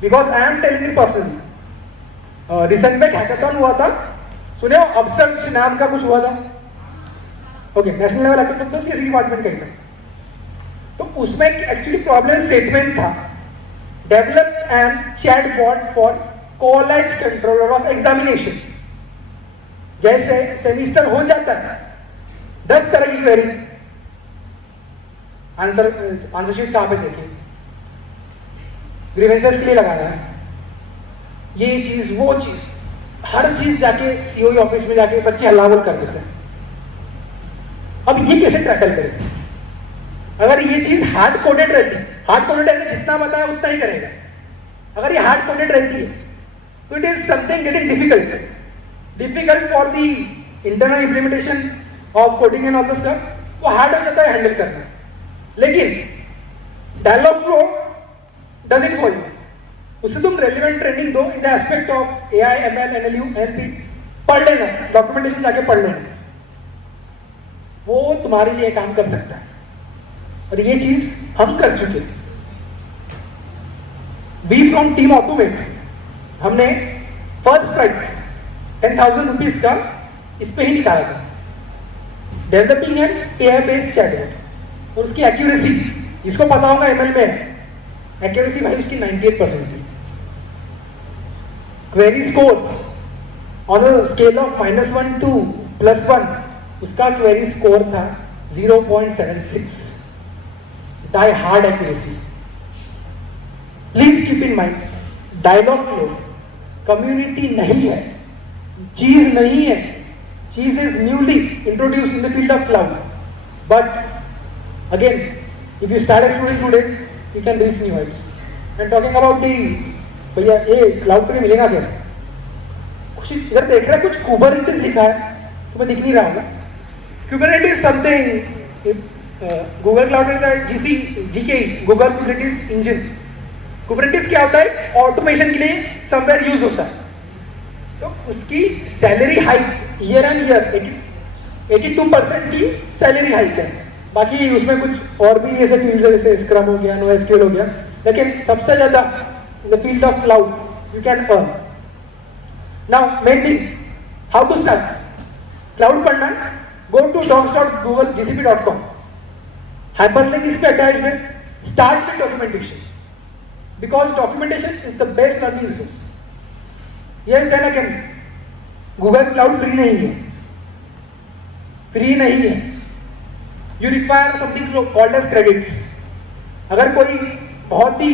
Because I am telling you personally, recent में हैकाथॉन हुआ था, सुने हो? अपसर्च नाम का कुछ हुआ था, ओके, नेशनल लेवल हैकाथॉन तो CSE डिपार्टमेंट का ही था। तो उसमें एक्चुअली प्रॉब्लम स्टेटमेंट था, develop an chatbot for college controller of examination. जैसे सेमिस्टर हो जाता है, 10 तरह की क्वेरी, आंसर शीट कहाँ पे देखिए, ग्रीवेंसेस के लिए लगाना है, ये चीज वो चीज, हर चीज जाके COE ऑफिस में जाके बच्चे हल्ला बोल कर देते हैं। अब ये कैसे टैकल करें? अगर ये चीज हार्ड कोडेड रहती, हार्ड कोडेड है, जितना बताया उतना ही करेगा। अगर ये हार्ड कोडेड रहती है तो it is something getting difficult for the internal implementation of coding and all the stuff, वो हार्ड हो जाता है हैंडल करना। लेकिन Dialogflow does it for you. उससे तुम रेलिवेंट ट्रेनिंग दो in the aspect of AI, ML, NLU, NLP, पढ़ लेना, डॉक्यूमेंटेशन जाके पढ़ लेना, वो तुम्हारे लिए काम कर सकता है। और ये चीज हम कर चुके। वी फ्रॉम टीम ऑटोमेट, हमने फर्स्ट प्राइज 10,000 रुपीज का इस पे ही निकाला था, developing N AI based chatbot. और उसकी एक्यूरेसी, इसको पता होगा ML में एक्यूरेसी भाई उसकी 98% थी। Query scores on a scale of -1 to +1, उसका क्वेरी स्कोर था 0.76, die hard accuracy. Please keep in mind, Dialogflow community नहीं है, चीज नहीं है, चीज is newly introduce in the field of cloud. But again if you start exploring today you can reach new heights. And talking about the, भैया ये cloud पे मिलेगा क्या? कुछ इधर देख रहा है, कुछ कुबरनेटिस लिखा है, तुम्हें दिख नहीं रहा होगा। कुबरनेटिस समथिंग, गूगल क्लाउड में GKE, Google Kubernetes engine. Kubernetes क्या होता है? ऑटोमेशन के लिए समवेयर यूज होता है। तो उसकी salary hike year and year 82% की सैलरी हाइक है। बाकी उसमें कुछ और भी ऐसे फील्ड जैसे स्क्रम हो गया, NoSQL हो गया, लेकिन सबसे ज्यादा the field of cloud you can earn. Now mainly how to start cloud पढ़ना है, गो टू docs.googlegcp.com, हाइपरलिंक इस पे अटैच्ड है। Start with documentation, because documentation is the best learning resource. Yes, then again Google cloud free नहीं है, free नहीं है। You require something called as credits. अगर कोई बहुत ही,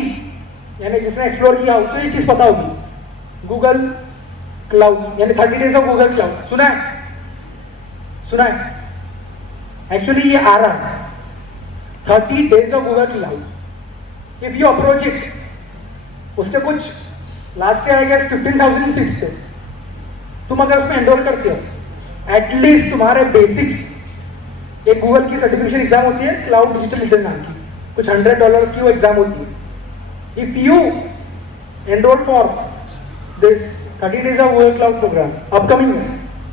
यानी जिसने एक्सप्लोर किया उसको ये चीज पता होगी, गूगल क्लाउड यानी 30 डेज ऑफ गूगल क्लाउड सुना है? सुना है? एक्चुअली ये आ रहा है 30 days of Google cloud. If you approach it, उसके कुछ last year I guess 15,000 seats थे। तुम अगर उसमें एनरोल करते हो, एटलीस्ट तुम्हारे बेसिक्स, एक गूगल की सर्टिफिकेशन एग्जाम होती है क्लाउड डिजिटल लीडर नाम की, कुछ $100 की वो एग्जाम होती है। if you enroll for this 30 days of Google Cloud program upcoming है,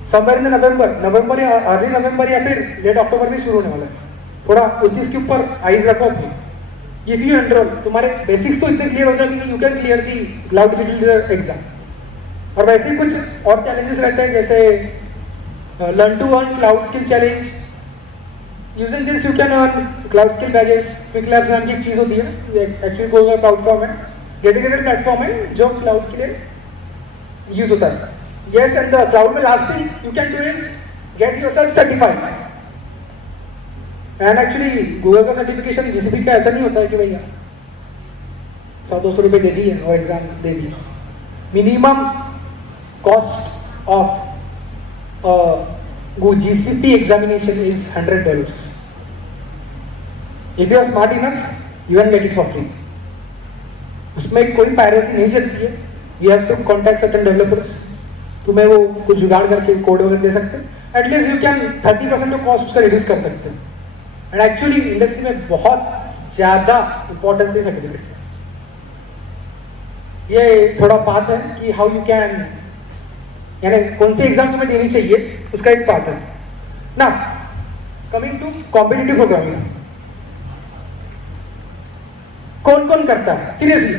somewhere in the नवंबर या अर्ली नवंबर या फिर लेट अक्टूबर में शुरू होने वाला है, थोड़ा उस चीज के ऊपर आइज रखो अपनी। इफ यू एनरोल, तुम्हारे बेसिक्स तो इतने क्लियर हो जाएंगे कि you can clear the cloud digital exam. और वैसे ही कुछ और चैलेंजेस रहते हैं, जैसे learn to earn cloud skill challenge. Using this you can earn cloud skill badges. Qwiklabs नाम की एक चीज होती है, ये एक्चुअली गूगल प्लेटफॉर्म है, डेडिकेटेड प्लेटफॉर्म है जो क्लाउड के लिए यूज होता है। यस, एंड द क्लाउड में last thing you can do is get yourself certified. And actually Google का सर्टिफिकेशन जीसीपी का ऐसा नहीं होता है कि भैया 100-200 रुपये दे दिए और एग्जाम दे दिए। Minimum cost of GCP examination is $100. If you are smart enough, you can get it for free. उसमें कोई पायरेसी नहीं चलती है। You have to contact certain developers. तुम्हें वो कुछ जुगाड़ करके कोड वगैरह दे सकते हैं। At least you can 30% of cost उसका रिड्यूस कर सकते हैं। एंड एक्चुअली इंडस्ट्री में बहुत ज़्यादा इंपॉर्टेंस है सर्टिफिकेट्स का। ये थोड़ा बात है कि हाउ यू कैन, यानी कौन सी एग्जाम तुम्हें देनी चाहिए उसका एक पार्ट है ना। कमिंग टू कॉम्पिटिटिव प्रोग्रामिंग, कौन कौन करता है सीरियसली?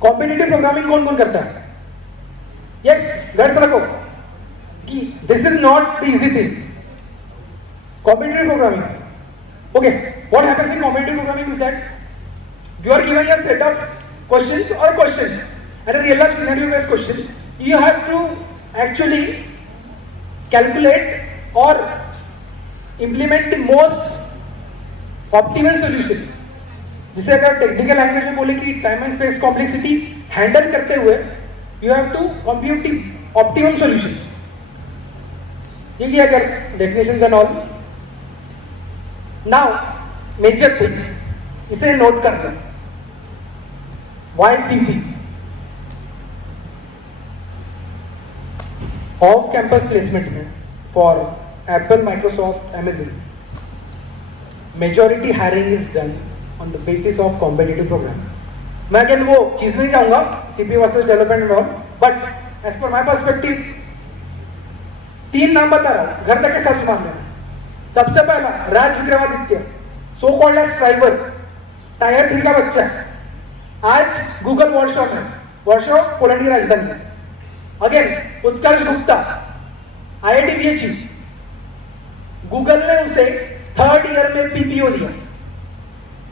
कॉम्पिटिटिव प्रोग्रामिंग कौन कौन करता है? यस, गट्स रखो कि this is not the easy thing. Competitive programming, okay, what happens in competitive programming is that you are given a set of questions और question and a real life scenario based question. You have to actually calculate or implement the most optimal solution। जिसे अगर technical language में बोले कि time and space complexity handle करते हुए you have to compute the optimum solution। ये किया अगर definitions and all। Now major thing, इसे नोट कर दो, YCP ऑफ कैंपस प्लेसमेंट में for Apple, Microsoft, Amazon, majority hiring is done on the basis of competitive program. मैं अगेन वो चीज नहीं जाऊंगा CP versus development and all, but as per my perspective 3 नाम बता रहा हूं, घर जाके सर्च मार लेना। सबसे पहला Raj Vikramaditya, so called as Striver, tier 3 का बच्चा है, आज गूगल वॉरशॉ में, वॉरशॉ पोलैंड की राजधानी है। अगेन उत्कर्ष गुप्ता, IIT BHU, गूगल ने उसे 3rd ईयर में PPO दिया,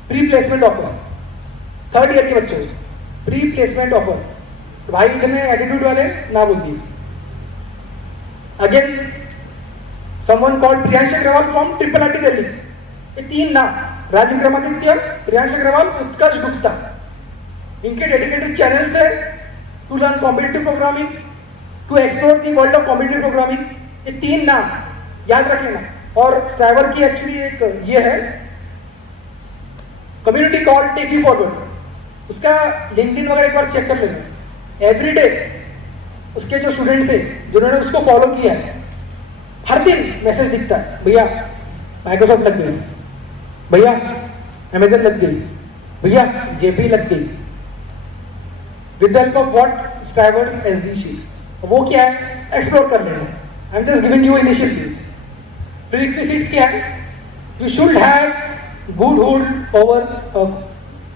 pre placement offer. 3rd year के बच्चों को प्री प्लेसमेंट ऑफर। भाई इतने एटीट्यूड वाले ना बोल दिए। Again someone called Priyansh Agarwal from IIIT Delhi. ये 3 नाम, राज विक्रमादित्य, प्रियांश अग्रवाल, उत्कर्ष गुप्ता, इनके डेडिकेटेड चैनल्स है to learn competitive programming, to explore the world of competitive programming. ये 3 नाम याद रख लेना। और स्ट्राइवर की एक्चुअली एक ये है community call take you forward, उसका लिंक्डइन वगैरह एक बार चेक कर लेना। एवरीडे उसके जो स्टूडेंट्स हैं जिन्होंने उसको फॉलो किया है, हर दिन मैसेज दिखता है, भैया माइक्रोसॉफ्ट लग गई, भैया अमेजन लग गई, भैया जेपी लग गई, with the help of what Striver's SD sheet. वो क्या है एक्सप्लोर कर लेना। I am just giving you initiatives. Prerequisites क्या है? You should have good hold over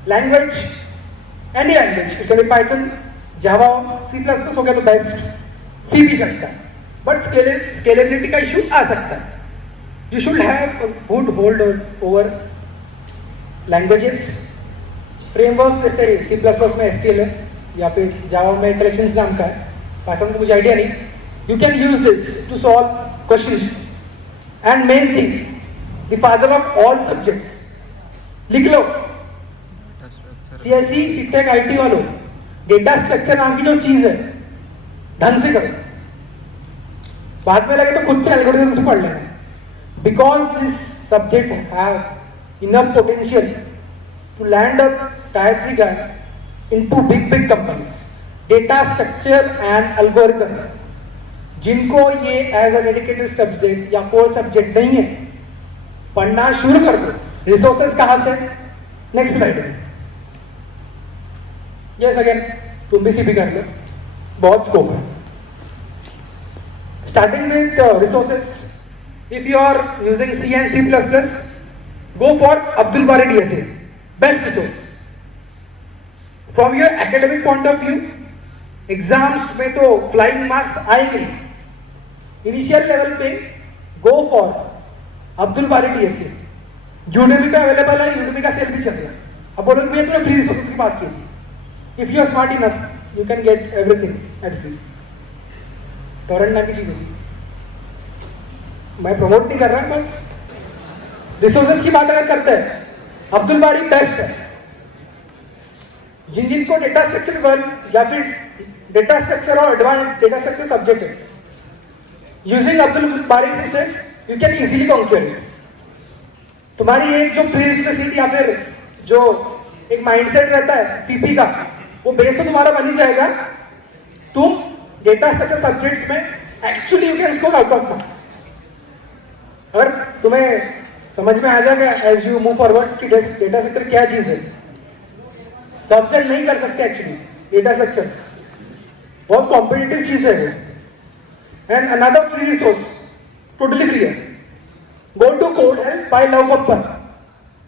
language, any language, it can be Python, Java, C++ हो गया तो बेस्ट, सी भी सकता है, बट स्केलेबिलिटी का इशू आ सकता है। You should have good hold over languages, frameworks, जैसे C++ में SQL है या फिर जावा में कलेक्शंस नाम का है, पाइथन को मुझे आइडिया नहीं। You can use this to solve questions. And main thing, the father of all subjects, लिख लो CSE, CTEC, IT वालों, डेटा स्ट्रक्चर नाम की जो चीज है ढंग से करो। बाद में लगे तो खुद से एल्गोरिथम से पढ़ लेना, because this subject have enough potential to land a tier 3 guy into big companies. Data structure and algorithm, जिनको ये एज अ डेडिकेटेड सब्जेक्ट या कोर सब्जेक्ट नहीं है, पढ़ना शुरू कर दो। रिसोर्सेज कहां से? Next slide. यस अगेन तुम भी सीपी कर लो, बहुत स्कोप है. Starting with resources, if you are using C and C++, go for Abdul Bari DSA, best resource. From your academic point of view, exams में तो flying marks आएंगे. Initial level पे go for Abdul बारी DSA. Udemy पे available है, Udemy का cell भी चल रहा है. अब बोलोगे भैया तुमने फ्री रिसोर्सेज की बात की. If you are smart enough you can get everything at free. Torrent नाम की चीज होगी, मैं प्रमोट नहीं कर रहा, बस रिसोर्सेज की बात अगर करते हैं, अब्दुल बारी बेस्ट है. जिन को डेटा स्ट्रक्चर 1 या फिर डेटा स्ट्रक्चर और एडवांस डेटा स्ट्रक्चर सब्जेक्ट है, यूजिंग अब्दुल बारी resources you can easily conquer it. तुम्हारी एक जो प्रीरिक्विजिट या फिर जो एक माइंडसेट रहता है सीपी का, वो बेस तो तुम्हारा बन ही जाएगा. तुम डेटा स्ट्रक्चर सब्जेक्ट्स में actually you can score out of marks. अगर तुम्हें समझ में आ जाएगा एज यू मूव फॉरवर्ड कि डेटा स्ट्रक्चर क्या चीज है. सब्जेक्ट नहीं कर सकते एक्चुअली डेटा स्ट्रक्चर, बहुत कॉम्पिटिटिव चीज है. And another free resource totally free है, go to code help by Love Babbar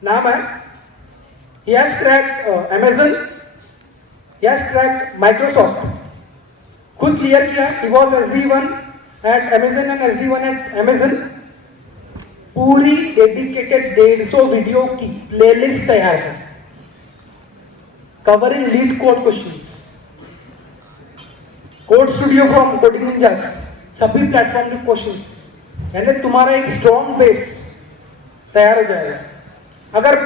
नाम है. He has cracked Amazon, he has cracked Microsoft. खुद क्लियर किया, he was SD1 at Amazon and SD1 at Amazon. पूरी dedicated 150 video की playlist तैयार है covering LeetCode questions. Code Studio from Coding Ninjas, सभी platform के questions. यानी तुम्हारा एक स्ट्रॉन्ग बेस तैयार हो जाएगा. अगर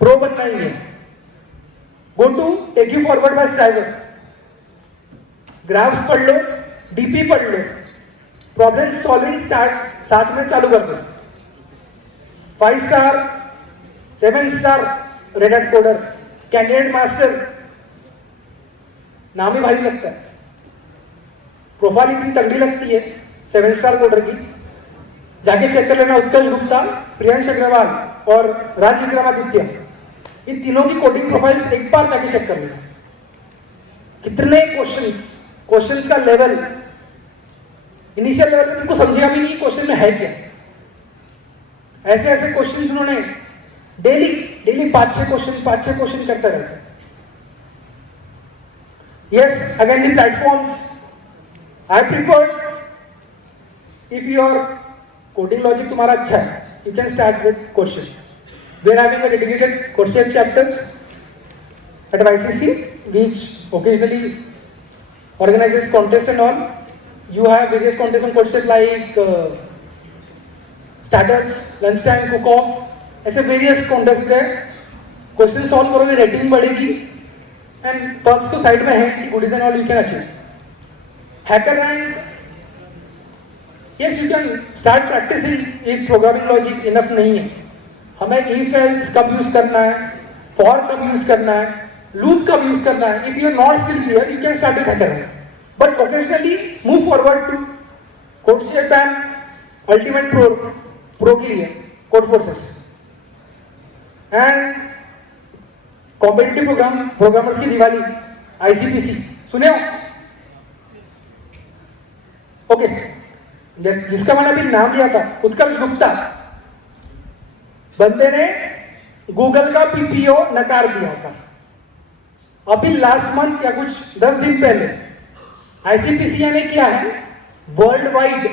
प्रो बनना ही है, go to take you forward by Striver. Graph पढ़ लो, डीपी पढ़ लो, प्रॉब्लम सॉल्विंग स्टार्ट साथ में चालू कर दो. 5 star 7 star red hat coder, candidate master, नाम ही भारी लगता है. प्रोफाइल इतनी तगड़ी लगती है 7 स्टार कोडर की. जाके चेक कर लेना, उत्कर्ष गुप्ता, प्रियांश अग्रवाल और राज विक्रमादित्य, इन तीनों की कोडिंग प्रोफाइल्स एक बार जाके चेक कर लेना. कितने क्वेश्चंस का लेवल, इनिशियल लेवल में तुमको समझेगा भी नहीं क्वेश्चन में है क्या. ऐसे ऐसे क्वेश्चंस उन्होंने डेली 5-6 क्वेश्चन करते रहते. Yes again the platforms I prefer, if your coding logic तुम्हारा अच्छा है, you can start with question. We are having a dedicated question chapters at YCC which occasionally organizes contest and all. You have various contests and courses like starters, lunchtime, cook off, ऐसे various contests है. Question solve करोगे rating बढ़ेगी and perks तो side में है कि goodies and all you can achieve. HackerRank, yes you can start practising. If programming logic enough नहीं है, हमें इफ एल्स कब यूज करना है, फॉर कब यूज करना है, लूप कब यूज करना है. If you are not skill clear you can start with HackerRank, but occasionally move forward to CodeChef and ultimate pro के लिए Codeforces and competitive programmers की दिवाली ICPC सुने हो? ओके, जिसका मैंने अभी नाम लिया था उत्कर्ष गुप्ता, बंदे ने गूगल का PPO नकार दिया था. अभी लास्ट मंथ या कुछ 10 दिन पहले ICPC ने किया है वर्ल्ड वाइड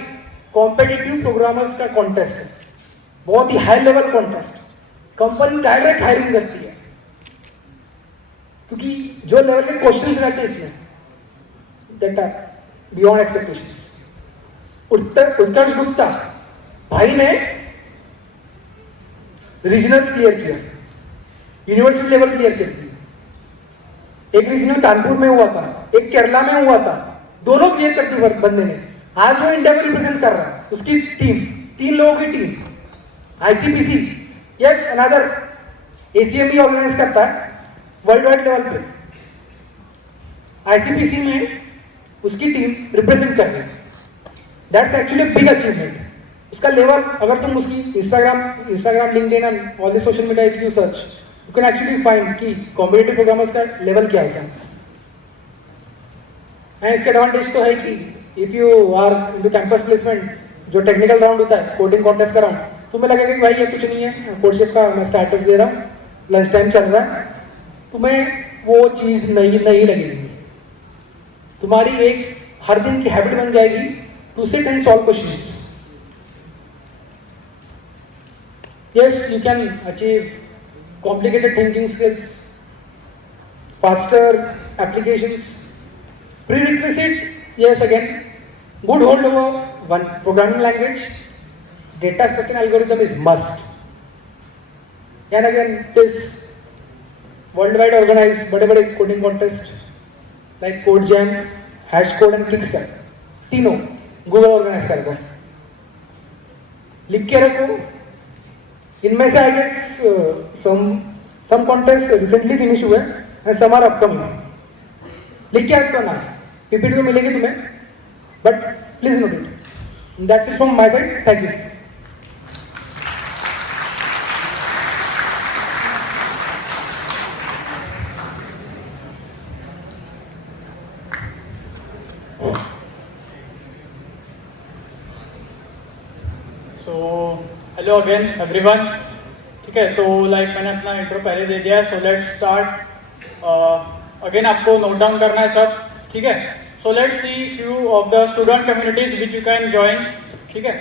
कॉम्पिटिटिव प्रोग्रामर्स का कॉन्टेस्ट है. बहुत ही high level contest. Company direct hiring करती है क्योंकि जो लेवल के क्वेश्चंस रहते हैं इसमें दैट आर बियॉन्ड एक्सपेक्टेशंस. उत्कर्ष गुप्ता भाई ने रीजनल्स क्लियर किया, यूनिवर्सिटी लेवल क्लियर कर दी. एक रीजनल कानपुर में हुआ था, एक केरला में हुआ था, दोनों क्लियर कर दी बंदे ने. आज वो इंडिया को रिप्रेजेंट कर रहा है, उसकी टीम 3 लोगों की team. ICPC yes another ACME organise करता है वर्ल्ड वाइड लेवल पे. ICPC में उसकी टीम रिप्रेजेंट कर रही है. That's actually big achievement. उसका लेवल अगर तुम उसकी Instagram LinkedIn and all the social media if you search you can actually find कि कॉम्पिटिटिव प्रोग्रामर्स का लेवल क्या होता है. इसके एडवांटेज तो है कि if you are in campus placement, जो टेक्निकल राउंड होता है, कोडिंग कॉन्टेस्ट का राउंड, तुम्हें लगेगा कि भाई ये कुछ नहीं है, कोडशिप का मैं स्टेटस दे रहा हूँ, लंच टाइम चल रहा है, तुम्हें वो चीज़ नहीं लगेगी। तुम्हारी एक हर दिन की हैबिट बन जाएगी to sit and solve questions. Yes, you can achieve complicated thinking skills, faster applications. Prerequisite, yes, again, good hold over one programming language. Data structure algorithm is must. And again, this worldwide organized बड़े coding contests like CodeJam, HashCode and Kickstart, तीनों Google organize करता है। लिख के रखो। इनमें से I guess some contest recently finish हुए एंड सम आर अपकमिंग। लिख के रखो ना, पीपीटी तो मिलेगी तुम्हें, but please note it. That's it from my side, thank you. Hello again everyone. ठीक है, तो लाइक मैंने अपना इंट्रो पहले दे दिया है, सो लेट्स स्टार्ट। अगेन आपको नोट डाउन करना है सब, ठीक है। So let's see few of the student communities which you can join, ठीक है।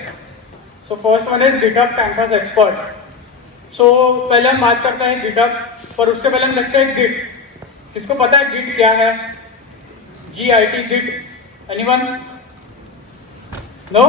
So first one is GitHub campus expert. So पहले हम बात करते हैं गिटहब, पर उसके पहले हम देखते हैं गिट। किसको पता है गिट क्या है? GIT git, anyone? नो?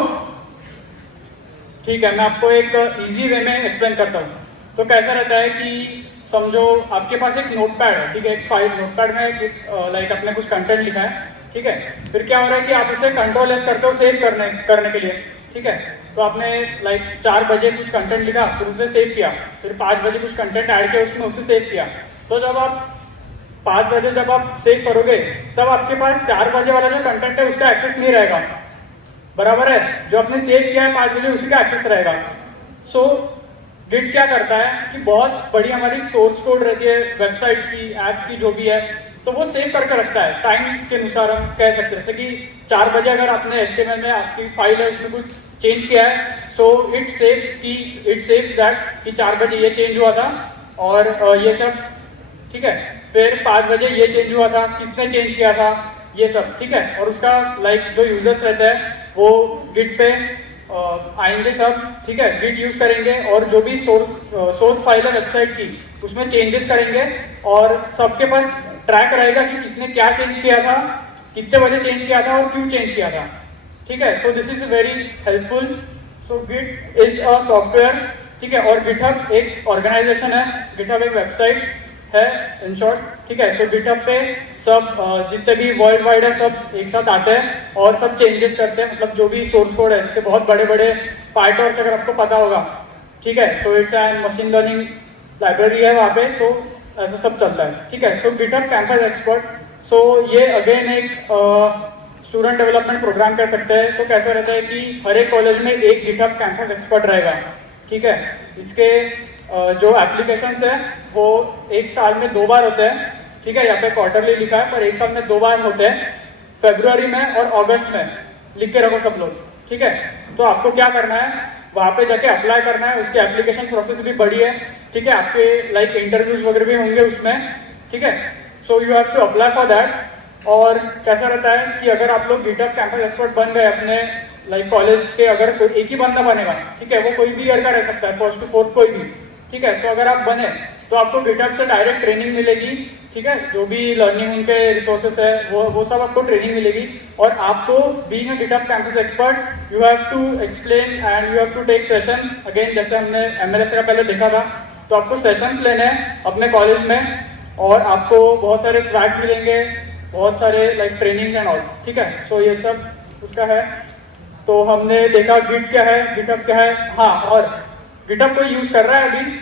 ठीक है, मैं आपको एक इजी वे में एक्सप्लेन करता हूँ। तो कैसा रहता है कि समझो आपके पास एक नोटपैड है, ठीक है, एक फाइल नोटपैड में लाइक आपने कुछ कंटेंट लिखा है, ठीक है। फिर क्या हो रहा है कि आप उसे कंट्रोल एस करते हो सेव करने के लिए, ठीक है। तो आपने लाइक 4 बजे कुछ कंटेंट लिखा, फिर उसे सेव किया, फिर 5 बजे कुछ कंटेंट ऐड किया उसमें, उसे सेव किया। तो जब आप 5 बजे जब आप सेव करोगे, तब आपके पास 4 बजे वाला जो कंटेंट है उसका एक्सेस नहीं रहेगा, बराबर है। जो आपने सेव किया है 5 बजे उसी का एक्सेस रहेगा। सो गिट क्या करता है कि बहुत बड़ी हमारी सोर्स कोड रहती है वेबसाइट्स की, ऐप्स की, जो भी है, तो वो सेव करके रखता है टाइम के अनुसार। हम कह सकते हैं जैसे कि 4 बजे अगर आपने HTML में आपकी फाइल है उसमें कुछ चेंज किया है, सो इट सेव्स दैट कि 4 बजे ये चेंज हुआ था और ये सब, ठीक है। फिर 5 बजे ये चेंज हुआ था, किसने चेंज किया था, ये सब, ठीक है। और उसका लाइक जो यूजर्स रहते हैं वो गिट पे आएंगे सब, ठीक है, गिट यूज करेंगे और जो भी सोर्स फाइल है वेबसाइट की उसमें चेंजेस करेंगे और सबके पास ट्रैक रहेगा कि किसने क्या चेंज किया था, कितने बजे चेंज किया था और क्यों चेंज किया था, ठीक है। So this is very helpful. So git is a software, ठीक है, और गिटहब एक ऑर्गेनाइजेशन है, गिटहब एक वेबसाइट है इन शॉर्ट, ठीक है। सो गिटहब पे सब जितने भी वर्ल्ड वाइड है सब एक साथ आते हैं और सब चेंजेस करते हैं, मतलब जो भी सोर्स कोड है, जैसे बहुत बड़े बड़े पाइटॉर्च अगर आपको पता होगा, ठीक है। So it's an machine learning library है वहाँ पे, तो ऐसा सब चलता है, ठीक है। सो गिटहब कैंपस एक्सपर्ट, सो ये अगेन एक स्टूडेंट डेवलपमेंट प्रोग्राम कह सकते हैं। तो कैसा रहता है कि हर एक कॉलेज में एक गिटहब कैंपस एक्सपर्ट रहेगा, ठीक है। इसके जो एप्लीकेशंस है वो एक साल में 2 बार होते हैं, ठीक है। यहाँ पे क्वार्टरली लिखा है पर एक साल में 2 बार होते हैं, फरवरी में और अगस्त में। लिख के रखो सब लोग, ठीक है। तो आपको क्या करना है, वहाँ पे जाके अप्लाई करना है। उसकी एप्लीकेशन प्रोसेस भी बड़ी है, ठीक है। आपके लाइक इंटरव्यूज वगैरह भी होंगे उसमें, ठीक है। So you have to apply for that. और कैसा रहता है कि अगर आप लोग गिटहब कैंपस एक्सपर्ट बन गए अपने लाइक कॉलेज के, अगर कोई एक ही बंदा बनेगा, ठीक है, वो कोई भी ईयर का रह सकता है, 1st to 4th कोई भी, ठीक है। तो अगर आप बने तो आपको गिटहब से डायरेक्ट ट्रेनिंग मिलेगी, ठीक है। जो भी लर्निंग उनके रिसोर्सेस है वो सब आपको ट्रेनिंग मिलेगी। और आपको being a GitHub campus expert you have to explain and you have to take sessions. अगेन जैसे हमने MLS का पहले देखा था, तो आपको सेशंस लेने हैं अपने कॉलेज में और आपको बहुत सारे स्वैग्स मिलेंगे, बहुत सारे लाइक ट्रेनिंग्स एंड ऑल, ठीक है। सो ये सब उसका है। तो हमने देखा गिट क्या है, गिटहब क्या है। हाँ, और गिटहब कोई यूज कर रहा है अभी?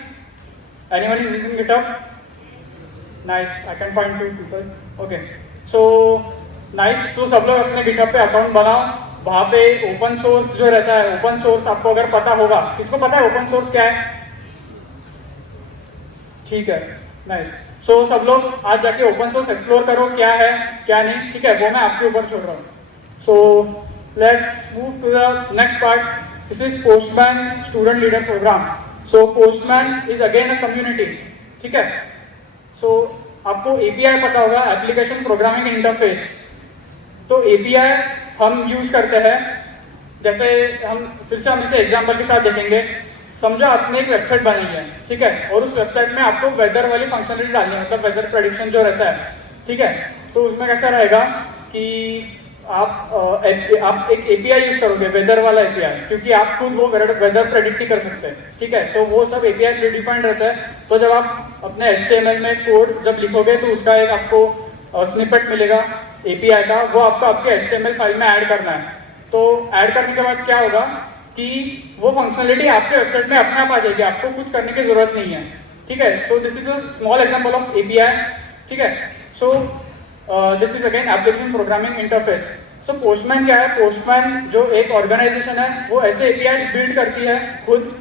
Anyone is using GitHub? Nice, I can find 2 people. Okay, so nice. So सब लोग अपने GitHub पे अकाउंट बनाओ। वहाँ पे ओपन सोर्स जो रहता है, ओपन सोर्स आपको अगर पता होगा, किसको पता है ओपन सोर्स क्या है? ठीक है, नाइस। सो सब लोग आज जाके ओपन सोर्स एक्सप्लोर करो क्या है क्या नहीं, ठीक है, वो मैं आपके ऊपर छोड़ रहा हूँ। So let's move to the next part. This is Postman student leader program. So Postman is again a community, ठीक है। सो आपको एपीआई पता होगा, एप्लीकेशन प्रोग्रामिंग इंटरफेस। तो एपीआई हम यूज करते हैं, जैसे हम इसे एग्जांपल के साथ देखेंगे। समझो आपने एक वेबसाइट बनाई है, ठीक है, और उस वेबसाइट में आपको वेदर वाली फंक्शनलिटी डालनी है, मतलब वेदर प्रेडिक्शन जो रहता है, ठीक है। तो उसमें कैसा रहेगा कि आप एक एपीआई यूज करोगे, वेदर वाला एपीआई, क्योंकि आप खुद वो वेदर प्रेडिक्ट ही कर सकते हैं, ठीक है। तो वो सब एपीआई प्रीडिफाइंड रहता है। तो जब आप अपने HTML में कोड जब लिखोगे तो उसका एक आपको स्निपेट मिलेगा एपीआई का, वो आपको आपके HTML फाइल में ऐड करना है। तो ऐड करने के बाद क्या होगा कि वो फंक्शनलिटी आपके वेबसाइट में अपने आप आ जाएगी, आपको कुछ करने की जरूरत नहीं है, ठीक है। So this is a small example of API, ठीक है। So this is again application programming interface. So postman क्या है? पोस्टमैन जो एक ऑर्गेनाइजेशन है वो ऐसे एपीआई बिल्ड करती है खुद,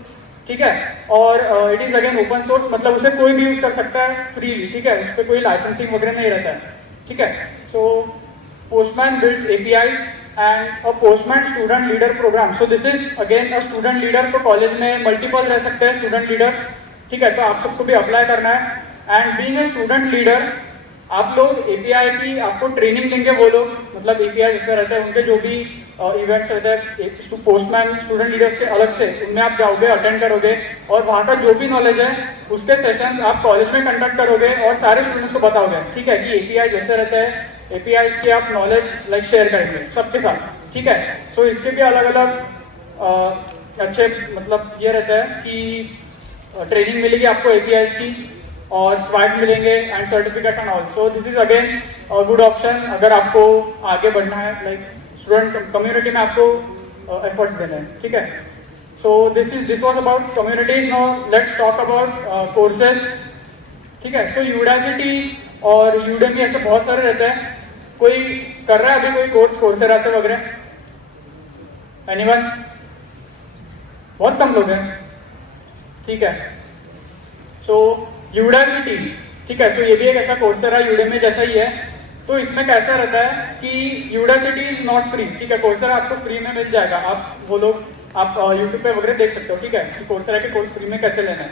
ठीक है, और it is again open source, मतलब उसे कोई भी यूज कर सकता है फ्रीली, ठीक है, उस पर कोई लाइसेंसिंग वगैरह नहीं रहता है, ठीक है। So Postman builds APIs and a Postman student leader program. So this is again a student leader. तो कॉलेज में मल्टीपल रह सकते हैं स्टूडेंट लीडर्स, ठीक है, तो आप सबको भी अप्लाई करना है। And being a student leader, आप लोग एपीआई की आपको ट्रेनिंग देंगे वो लोग, मतलब एपीआई जैसे रहते हैं उनके जो भी इवेंट्स रहते हैं पोस्टमैन स्टूडेंट लीडर्स के अलग से, उनमें आप जाओगे, अटेंड करोगे, और वहाँ का जो भी नॉलेज है उसके सेशंस आप कॉलेज में कंडक्ट करोगे और सारे स्टूडेंट्स को बताओगे, ठीक है, कि एपीआई जैसे रहते हैं, एपीआई की आप नॉलेज लाइक शेयर करेंगे सबके साथ, ठीक है। सो इसके भी अलग अलग अच्छे मतलब ये रहता है कि ट्रेनिंग मिलेगी आपको एपीआई की, और स्वैग्स मिलेंगे and certificates and all. So this is again good option अगर आपको आगे बढ़ना है, लाइक स्टूडेंट कम्युनिटी में आपको एफर्ट्स देने हैं, ठीक है। So this was about communities. Now let's talk about courses, ठीक है। सो यूडासिटी और यूडेमी ऐसे बहुत सारे रहते हैं। कोई कर रहा है अभी कोई कोर्स कोर्सेरा से वगैरह? एनीवन? बहुत कम लोग हैं, ठीक है। सो यूडासिटी, ठीक है, सो ये भी एक ऐसा कोर्सेरा यूडेमी जैसा ही है। तो इसमें कैसा रहता है कि यूडासिटी इज नॉट फ्री, ठीक है, कोर्सेरा आपको फ्री में मिल जाएगा, आप वो लोग आप यूट्यूब पे वगैरह देख सकते हो, ठीक है, कि कोर्सेरा के कोर्स फ्री में कैसे लेना है,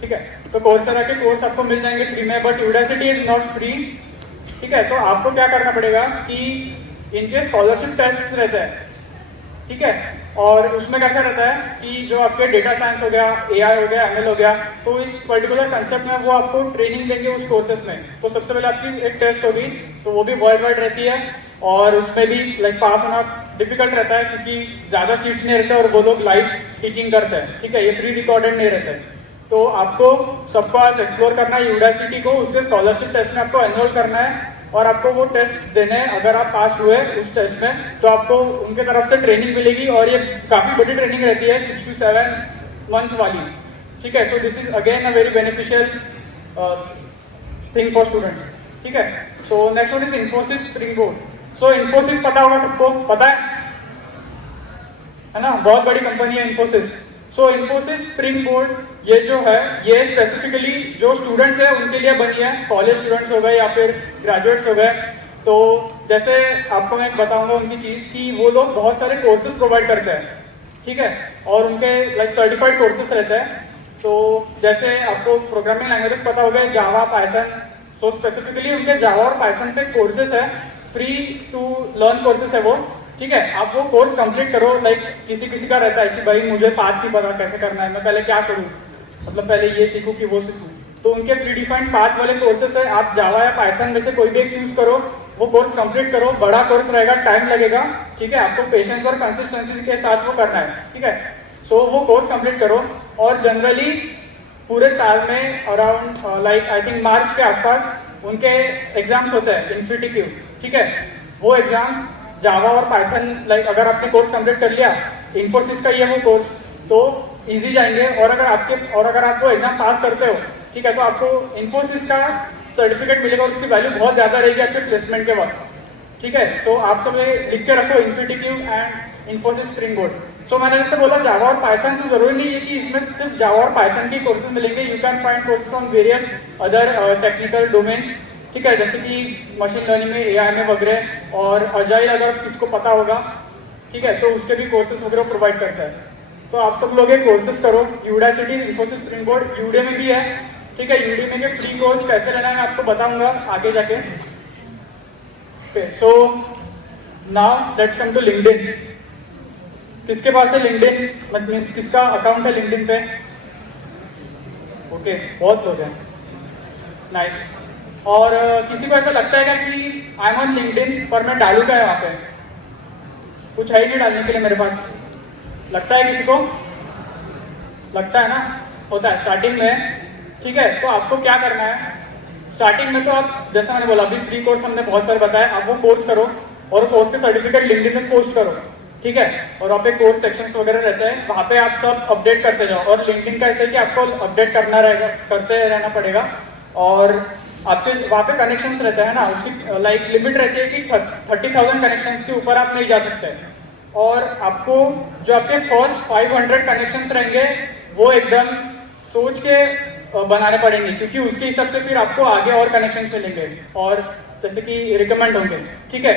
ठीक है। तो कोर्सेरा के कोर्स आपको मिल जाएंगे फ्री में, but Udacity is not free, ठीक है। तो आपको क्या करना पड़ेगा कि इनके स्कॉलरशिप टेस्ट रहते हैं, ठीक है, और उसमें कैसा रहता है कि जो आपके डेटा साइंस हो गया, एआई हो गया, एमएल हो गया, तो इस पर्टिकुलर कंसेप्ट में वो आपको ट्रेनिंग देंगे उस कोर्सेज में। तो सबसे पहले आपकी एक टेस्ट होगी, तो वो भी वर्ल्ड वाइड रहती है, और उसमें भी लाइक पास होना डिफिकल्ट रहता है क्योंकि ज़्यादा सीट्स नहीं रहते और वो लोग लाइव टीचिंग करते हैं, ठीक है, ये प्री रिकॉर्डेड नहीं रहते। तो आपको सबको आज एक्सप्लोर करना है यूडासिटी को, उसके स्कॉलरशिप टेस्ट में आपको एनरोल करना है और आपको वो टेस्ट देने हैं। अगर आप पास हुए उस टेस्ट में तो आपको उनके तरफ से ट्रेनिंग मिलेगी, और ये काफ़ी बड़ी ट्रेनिंग रहती है, 6 to 7 मंथ्स वाली, ठीक है। So this is again a very beneficial thing for students, ठीक है। So next one is Infosys Springboard. So Infosys पता होगा सबको, पता है ना, बहुत बड़ी कंपनी है इन्फोसिस। सो इन्फोसिस स्प्रिंग बोर्ड ये जो है ये स्पेसिफिकली जो स्टूडेंट्स हैं उनके लिए बनी है, कॉलेज स्टूडेंट्स हो गए या फिर ग्रेजुएट्स हो गए। तो जैसे आपको मैं बताऊंगा उनकी चीज़ कि वो लोग बहुत सारे कोर्सेज प्रोवाइड करते हैं, ठीक है, और उनके लाइक सर्टिफाइड कोर्सेज रहते हैं। तो जैसे आपको प्रोग्रामिंग लैंग्वेजेस पता हो गए, जावा, पाइथन। सो स्पेसिफिकली उनके जावा और पाइथन पे कोर्सेज है, फ्री टू लर्न कोर्सेज है वो, ठीक है। आप वो कोर्स कंप्लीट करो। लाइक किसी का रहता है कि भाई मुझे पाथ नहीं पता कैसे करना है, मैं पहले क्या करूँ, मतलब पहले ये सीखूँ कि वो सीखूँ। तो उनके प्री डिफाइंड पाथ वाले कोर्सेस है, आप जावा या पाइथन में से कोई भी एक चूज करो, वो कोर्स कंप्लीट करो। बड़ा कोर्स रहेगा, टाइम लगेगा, ठीक है, आपको पेशेंस और कंसिस्टेंसी के साथ वो करना है, ठीक है। सो वो कोर्स कंप्लीट करो, और जनरली पूरे साल में around like I think March के आसपास उनके एग्जाम्स होते हैं, इन्फिटिक्यू, ठीक है। वो एग्जाम्स जावा और पाइथन, लाइक अगर आपने कोर्स कंप्लीट कर लिया, इन्फोसिस का ये वो कोर्स, तो इजी जाएंगे। और अगर आप वो एग्जाम पास करते हो, ठीक है, तो आपको इन्फोसिस का सर्टिफिकेट मिलेगा और उसकी वैल्यू बहुत ज़्यादा रहेगी आपके प्लेसमेंट के वक्त, ठीक है। सो आप सब ये लिख के रखो, इन्फिटिक्यू एंड इन्फोसिस स्प्रिंग बोर्ड। सो मैंने जैसे बोला जावा और पाइथन से ज़रूरी नहीं है कि इसमें सिर्फ जावा और पाइथन के कोर्सेज मिलेंगे, you can find courses on various other technical domains, ठीक है, जैसे कि मशीन लर्निंग में, एआई में वगैरह, और अजाइल अगर किसको पता होगा, ठीक है, तो उसके भी कोर्सेज वगैरह प्रोवाइड करता है। तो आप सब लोग ये कोर्सेज करो, यूडासिटी, इन्फोसिस, स्प्रिंगबोर्ड, यूडे में भी है, ठीक है। यूडे में के फ्री कोर्स कैसे लेना है मैं आपको बताऊंगा आगे जाके। Okay, so now let's come to LinkedIn. किसके पास है लिंक्डइन, मतलब मीन्स किसका अकाउंट है लिंक्डइन पे? ओके, बहुत लोग हैं, नाइस। और किसी को ऐसा लगता है क्या कि आई एम ऑन लिंक्डइन पर मैं डालू क्या है वहाँ पे? कुछ है ही नहीं डालने के लिए मेरे पास, लगता है किसी को? लगता है ना, होता है स्टार्टिंग में, ठीक है। तो आपको क्या करना है स्टार्टिंग में, तो आप जैसा मैंने बोला अभी फ्री कोर्स हमने बहुत सारे बताए, आप वो कोर्स करो और कोर्स के सर्टिफिकेट लिंक्डइन में पोस्ट करो, ठीक है। और वहाँ पे कोर्स सेक्शंस वगैरह रहते हैं, वहाँ पे आप सब अपडेट करते जाओ। और लिंक्डइन का ऐसा है कि आपको अपडेट करना रहेगा, करते रहना पड़ेगा। और आपके वहाँ पे कनेक्शंस रहते हैं ना, उसकी लाइक लिमिट रहती है कि 30,000 कनेक्शंस के ऊपर आप नहीं जा सकते। और आपको जो आपके फर्स्ट 500 कनेक्शंस रहेंगे वो एकदम सोच के बनाने पड़ेंगे, क्योंकि उसके हिसाब से फिर आपको आगे और कनेक्शंस मिलेंगे और जैसे कि रिकमेंड होंगे, ठीक है।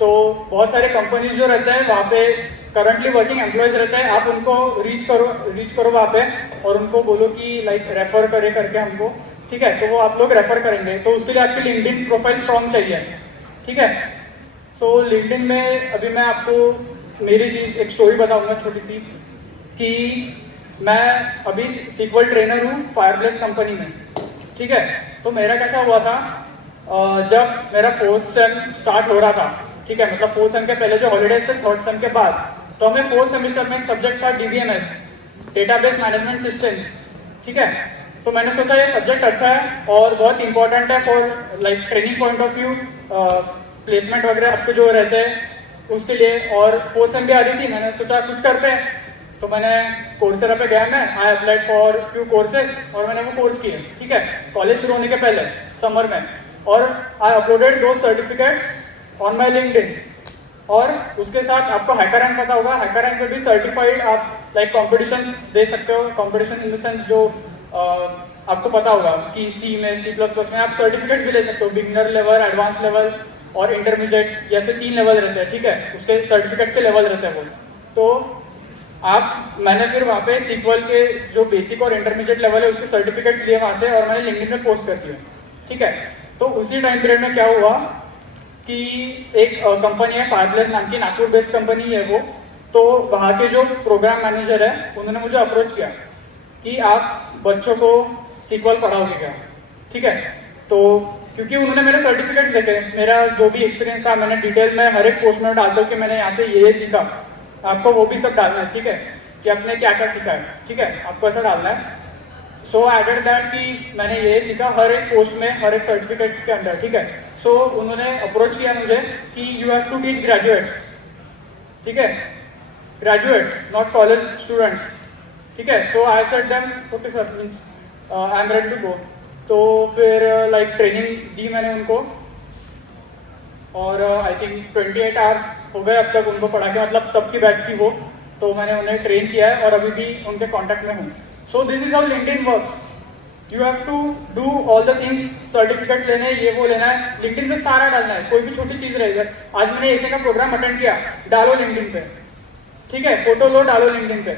तो बहुत सारे कंपनीज जो रहते हैं वहाँ पे करंटली वर्किंग एम्प्लॉयज रहते हैं, आप उनको रीच करो वहाँ पे और उनको बोलो कि लाइक रेफर करे करके हमको, ठीक है। तो वो आप लोग रेफर करेंगे, तो उसके लिए आपकी लिंक्डइन प्रोफाइल स्ट्रॉन्ग चाहिए, ठीक है। सो लिंक्डइन में अभी मैं आपको मेरी चीज़ एक स्टोरी बताऊंगा छोटी सी, कि मैं अभी सीक्वल ट्रेनर हूँ फायरप्लेस कंपनी में, ठीक है। तो मेरा कैसा हुआ था, जब मेरा 4th सेम स्टार्ट हो रहा था, ठीक है, मतलब 4th सेम के पहले जो हॉलीडेज थे 3rd सेम के बाद, तो हमें 4th सेमेस्टर में एक सब्जेक्ट था DBMS, डेटाबेस मैनेजमेंट सिस्टम्स, ठीक है। तो मैंने सोचा ये सब्जेक्ट अच्छा है और बहुत इंपॉर्टेंट है for like training point of view, placement वगैरह आपको जो रहते हैं उसके लिए। और 4th सेम भी आ रही थी, मैंने सोचा कुछ करते हैं, तो मैंने कोर्सेरा पे गया, मैं I applied for few courses और मैंने वो कोर्स किए, ठीक है, कॉलेज शुरू होने के पहले समर में। और आई अपलोडेड दो सर्टिफिकेट्स ऑन माई लिंक्डइन। और उसके साथ आपको हैकररैंक पता होगा, हैकररैंक में भी सर्टिफाइड आप लाइक कॉम्पिटिशन दे सकते हो, कॉम्पिटिशन इन द सेंस जो आपको पता होगा कि C में, C++ में आप सर्टिफिकेट्स भी ले सकते हो, बिगिनर लेवल, एडवांस लेवल और इंटरमीडिएट, जैसे 3 लेवल रहते हैं, ठीक है, उसके सर्टिफिकेट्स के लेवल रहते हैं वो। तो मैंने फिर वहाँ पे सीक्वल के जो बेसिक और इंटरमीडिएट लेवल है उसके सर्टिफिकेट्स लिए वहाँ से और मैंने लिंक्डइन में पोस्ट कर दिया, ठीक है। तो उसी टाइम पीरियड में क्या हुआ कि एक कंपनी है फायरप्लेस नाम की, नागपुर बेस्ड कंपनी है वो। तो वहाँ के जो प्रोग्राम मैनेजर है उन्होंने मुझे अप्रोच किया कि आप बच्चों को सीक्वल पढ़ाओगे क्या, ठीक है। तो क्योंकि उन्होंने मेरे सर्टिफिकेट्स देखे, मेरा जो भी एक्सपीरियंस था, मैंने डिटेल में हर एक पोस्ट में डालता हूँ कि मैंने यहाँ से ये सीखा, आपको वो भी सब डालना है, ठीक है, कि आपने क्या क्या सीखा है, ठीक है, आपको ऐसा डालना है। सो आई एडेड दैट कि मैंने ये सीखा हर एक पोस्ट में, हर एक सर्टिफिकेट के अंदर, ठीक है। सो उन्होंने अप्रोच किया मुझे कि you have to teach graduates, ठीक है, ग्रेजुएट्स नॉट कॉलेज स्टूडेंट्स, ठीक है। So I said them okay sir, means I am ready to go. तो फिर लाइक ट्रेनिंग दी मैंने उनको और आई थिंक 28 आवर्स हो गए अब तक उनको पढ़ा के, मतलब तब की बैच थी वो। तो मैंने उन्हें ट्रेन किया है और अभी भी उनके कॉन्टैक्ट में हूँ। So this is how LinkedIn works, you have to do all the things, certificates लेने, ये वो लेना है, लिंक्डइन पे सारा डालना है, कोई भी छोटी चीज़ रहेगी। आज मैंने ऐसे का प्रोग्राम अटेंड किया, डालो लिंक्डइन पे, ठीक है, फोटो लो, डालो लिंक्डइन पे।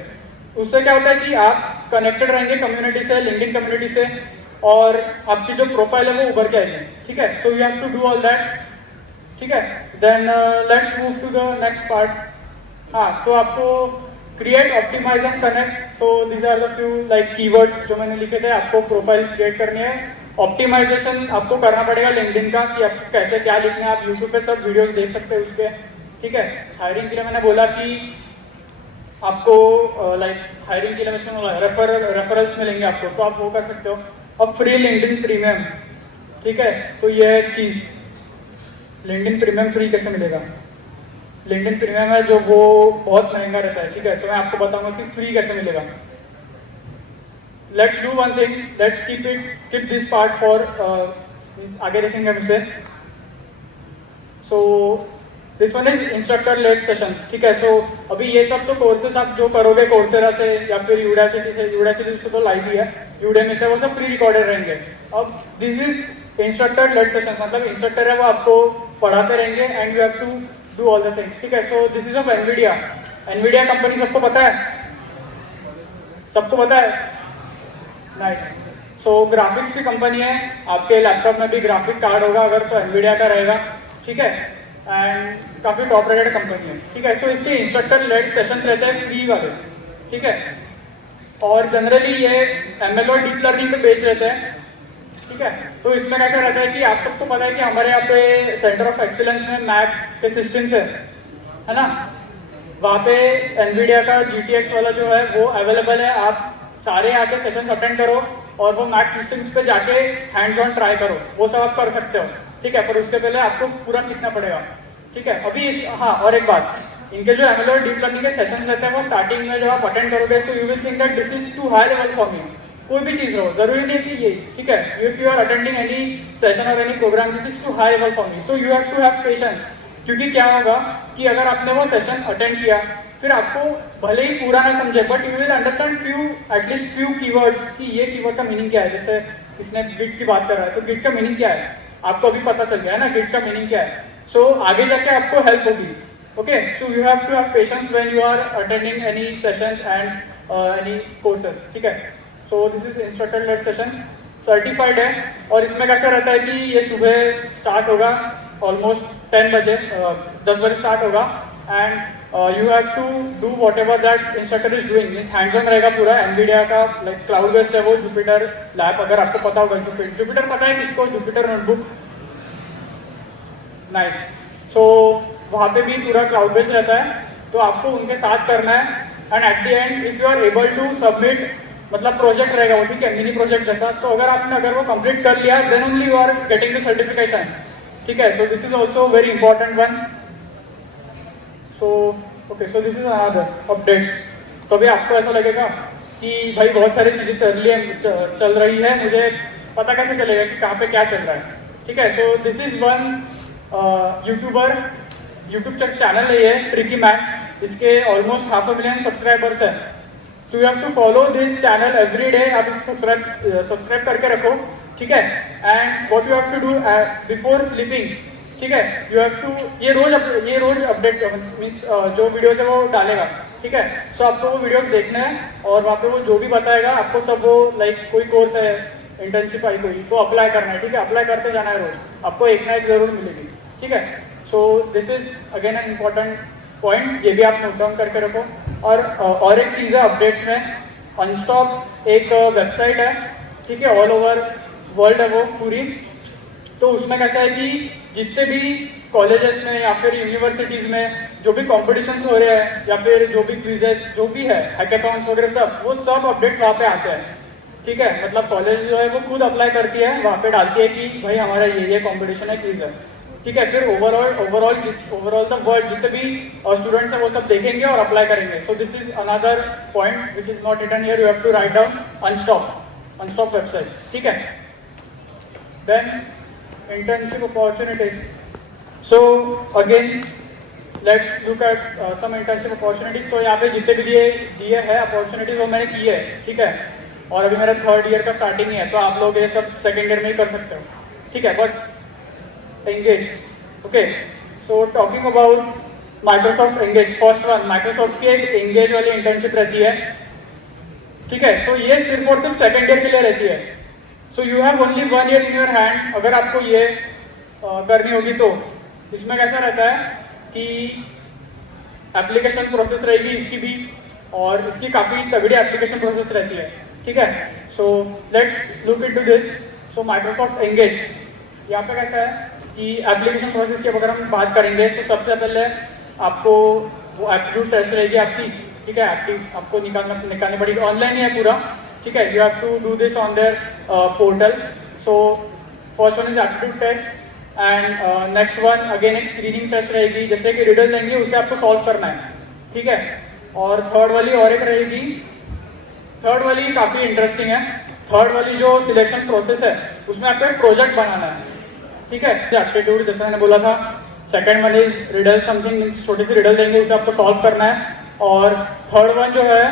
उससे क्या होता है कि आप कनेक्टेड रहेंगे कम्युनिटी से, लिंक्डइन कम्युनिटी से, और आपकी जो प्रोफाइल है वो उभर के आएगी, ठीक है। So you have to do all that, ठीक है। Then let's move to the next part. हाँ, तो आपको क्रिएट, ऑप्टिमाइज एंड कनेक्ट, तो these are the few like keywords जो मैंने लिखे थे। आपको प्रोफाइल क्रिएट करनी है, ऑप्टिमाइजेशन आपको करना पड़ेगा लिंक्डइन का कि आप कैसे क्या लिखना है। आप यूट्यूब पे सब वीडियोस देख सकते हैं उसके, ठीक है। हायरिंग के लिए मैंने बोला कि आपको लाइक हायरिंग के लिए मैं रेफरल्स मिलेंगे आपको, तो आप वो कर सकते हो। अब फ्री लिंक्डइन प्रीमियम, ठीक है, तो ये है चीज़, लिंक्डइन प्रीमियम फ्री कैसे मिलेगा। लिंक्डइन प्रीमियम है जो वो बहुत महंगा रहता है, ठीक है, तो मैं आपको बताऊंगा कि फ्री कैसे मिलेगा। Let's do one thing, let's keep this part for आगे देखेंगे हम इसे। So this one is instructor led sessions, ठीक है। सो अभी ये सब तो कोर्सेस आप जो करोगे कोर्सेरा से या फिर यूडासिटी से तो लाइव ही है, यूडेमी से, वो सब प्री रिकॉर्डेड रहेंगे। अब this is instructor led sessions, मतलब इंस्ट्रक्टर है वो आपको पढ़ाते रहेंगे and you have to do all the things, ठीक है। So this is of Nvidia. Nvidia company सबको पता है, सबको पता है, नाइस। सो ग्राफिक्स की कंपनी है, आपके लैपटॉप में भी ग्राफिक कार्ड होगा अगर तो एनवीडिया का रहेगा, ठीक है। एंड काफ़ी टॉप रेटेड कंपनी है, ठीक है। सो इसके इंस्ट्रक्टर लेड सेशंस रहते हैं फ्री वाले, ठीक है। और जनरली ये ML और डीप लर्निंग पे बेच रहते हैं, ठीक है। तो इसमें कैसा रहता है कि आप सबको पता है कि हमारे यहाँ पे सेंटर ऑफ एक्सीलेंस में मैक के सिस्टम्स है ना, वहाँ पे एनवीडिया का GTX वाला जो है वो अवेलेबल है। आप सारे आके सेशंस अटेंड करो और वो मैक सिस्टम्स पे जाके हैंड्स ऑन ट्राई करो, वो सब आप कर सकते हो, ठीक है। पर उसके पहले आपको पूरा सीखना पड़ेगा, ठीक है। अभी हाँ, और एक बात, इनके जो ML और डीप लर्निंग के सेशंस रहते हैं वो स्टार्टिंग में जब आप अटेंड करोगे so you will think that this is too high level for me. कोई भी चीज़ रहो, जरूरी नहीं कि ये, ठीक है। If you are attending any session और any program, this is too high level for me, so you have to have patience. क्योंकि क्या होगा कि अगर आपने वो सेशन अटेंड किया, फिर आपको भले ही पूरा ना समझे but you will understand at least few keywords कि ये कीवर्ड का मीनिंग क्या है। जैसे इसने गिट की बात कर रहा है तो गिट का मीनिंग क्या है आपको अभी पता चल गया है ना, गिट का मीनिंग क्या है। सो आगे जाके आपको हेल्प होगी, okay. So you have to have patience when you are attending any sessions and any courses, ठीक है। So this is instructor led sessions, certified है। और इसमें कैसा रहता है कि ये सुबह स्टार्ट होगा ऑलमोस्ट 10 बजे, 10 बजे स्टार्ट होगा and you have to do whatever that instructor is doing, means hands on रहेगा पूरा। एनवीडिया का लाइक क्लाउड बेस्ड है वो, जुपिटर लैब, अगर आपको पता होगा जुपिटर पता है किसको, जुपिटर नोटबुक, नाइस। सो वहाँ पे भी पूरा क्लाउड बेस्ड रहता है, तो आपको उनके साथ करना है and at the end if you are able to submit, मतलब प्रोजेक्ट रहेगा वो, ठीक है, मिनी प्रोजेक्ट जैसा। तो अगर वो कंप्लीट कर लिया then only you are getting the certification, ठीक है। So this is also very important one. So okay, so this is another updates. तो अभी आपको ऐसा लगेगा कि भाई बहुत सारी चीज़ें चल रही है, मुझे पता कैसे चलेगा कि कहाँ पे क्या चल रहा है, ठीक है। So this is one YouTube channel है ये, ट्रिकी मैन, इसके ऑलमोस्ट 500 मिलियन सब्सक्राइबर्स है। So you have to follow this channel every day, आप इसे सब्सक्राइब करके रखो, ठीक है। And what you have to do before sleeping, ठीक है, यू हैव टू, ये रोज अपडेट मीन्स जो वीडियोस है वो डालेगा, ठीक है। सो आपको वो वीडियोस देखने हैं और वहाँ पे वो जो भी बताएगा आपको सब, वो लाइक कोई कोर्स है, इंटर्नशिप आई कोई, तो अप्लाई करना है, ठीक है। अप्लाई करते जाना है रोज, आपको एक ना एक जरूर मिलेगी, ठीक है। So this is again an important point, ये भी आप नोट डाउन करके रखो। और एक चीज़ है अपडेट्स में, अनस्टॉप एक वेबसाइट है, ठीक है, ऑल ओवर वर्ल्ड है वो पूरी। तो उसमें कैसा है कि जितने भी कॉलेजेस में या फिर यूनिवर्सिटीज़ में जो भी कॉम्पिटिशन्स हो रहे हैं या फिर जो भी क्विजेस जो भी है, हैकाथॉन्स वगैरह सब, वो सब अपडेट्स वहाँ पे आते हैं, ठीक है। मतलब कॉलेज जो है वो खुद अप्लाई करती है, वहाँ पे डालती है कि भाई हमारा ये कॉम्पिटिशन है, क्विज है, ठीक है। फिर ओवरऑल द वर्ल्ड जितने भी स्टूडेंट्स हैं वो सब देखेंगे और अप्लाई करेंगे। So this is another point which is not written here, you have to write down Unstop website, ठीक है। देन internship opportunities. So again let's look at some internship opportunities. तो यहाँ पे जितने भी दिए है अपॉर्चुनिटीज वो मैंने की है, ठीक है। और अभी मेरा 3rd ईयर का स्टार्टिंग ही है, तो आप लोग ये सब 2nd ईयर में ही कर सकते हो, ठीक है। बस engage, okay. So talking about Microsoft engage, first one Microsoft की एक एंगेज वाली इंटर्नशिप रहती है, ठीक है। तो ये सिर्फ और सिर्फ 2nd ईयर के लिए रहती है। So you have only 1 year in your hand. अगर आपको ये करनी होगी तो इसमें कैसा रहता है कि एप्लीकेशन प्रोसेस रहेगी इसकी भी, और इसकी काफ़ी तगड़ी एप्लीकेशन प्रोसेस रहती है, ठीक है। So let's look into this. So Microsoft engage, यहाँ पे कैसा है कि एप्लीकेशन प्रोसेस की अगर हम बात करेंगे तो सबसे पहले आपको वो एप्टीट्यूड टेस्ट रहेगी आपकी, ठीक है। आपको निकालनी पड़ेगी, ऑनलाइन ही है पूरा, ठीक है। You have to do this on their portal. So first one is aptitude test and next one again एक स्क्रीनिंग टेस्ट रहेगी, जैसे कि रिडल देंगे उसे आपको सॉल्व करना है, ठीक है। और थर्ड वाली और एक रहेगी, थर्ड वाली काफ़ी इंटरेस्टिंग है। थर्ड वाली जो सिलेक्शन प्रोसेस है उसमें आपको एक प्रोजेक्ट बनाना है, ठीक है। एप्टीट्यूड जैसे मैंने बोला था, second one is riddle something, छोटी सी रिडल देंगे उसे आपको सॉल्व करना है, और थर्ड वन जो है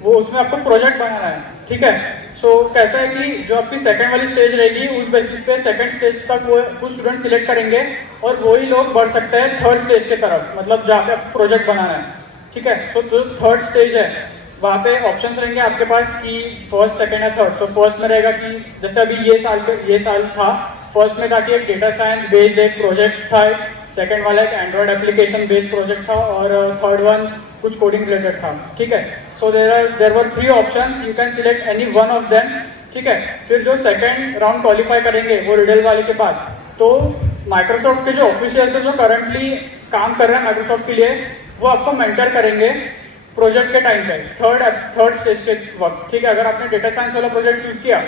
वो उसमें आपको प्रोजेक्ट बनाना है, ठीक है। सो कैसा है कि जो आपकी सेकंड वाली स्टेज रहेगी उस बेसिस पे सेकंड स्टेज तक वो कुछ स्टूडेंट सिलेक्ट करेंगे और वही लोग बढ़ सकते हैं थर्ड स्टेज के तरफ, मतलब जहाँ पे आपको प्रोजेक्ट बनाना है, ठीक है। सो जो थर्ड स्टेज है वहाँ पे ऑप्शंस रहेंगे आपके पास कि फर्स्ट सेकंड या थर्ड। सो फर्स्ट में रहेगा कि जैसे अभी ये साल था, फर्स्ट में था कि एक डेटा साइंस बेस्ड एक प्रोजेक्ट था, सेकंड वाला एक एंड्रॉयड एप्लीकेशन बेस्ड प्रोजेक्ट था, और थर्ड वन कुछ कोडिंग रिलेटेड था, ठीक है। So there were 3 options, you can select any one of them, ठीक है। फिर जो सेकंड राउंड क्वालिफाई करेंगे वो रिडल वाले के बाद, तो माइक्रोसॉफ्ट के जो ऑफिशियल्स है जो करंटली काम कर रहे हैं माइक्रोसॉफ्ट के लिए, वो आपको मेंटर करेंगे प्रोजेक्ट के टाइम पे, थर्ड स्टेज के वक्त, ठीक है। अगर आपने डेटा साइंस वाला प्रोजेक्ट चूज किया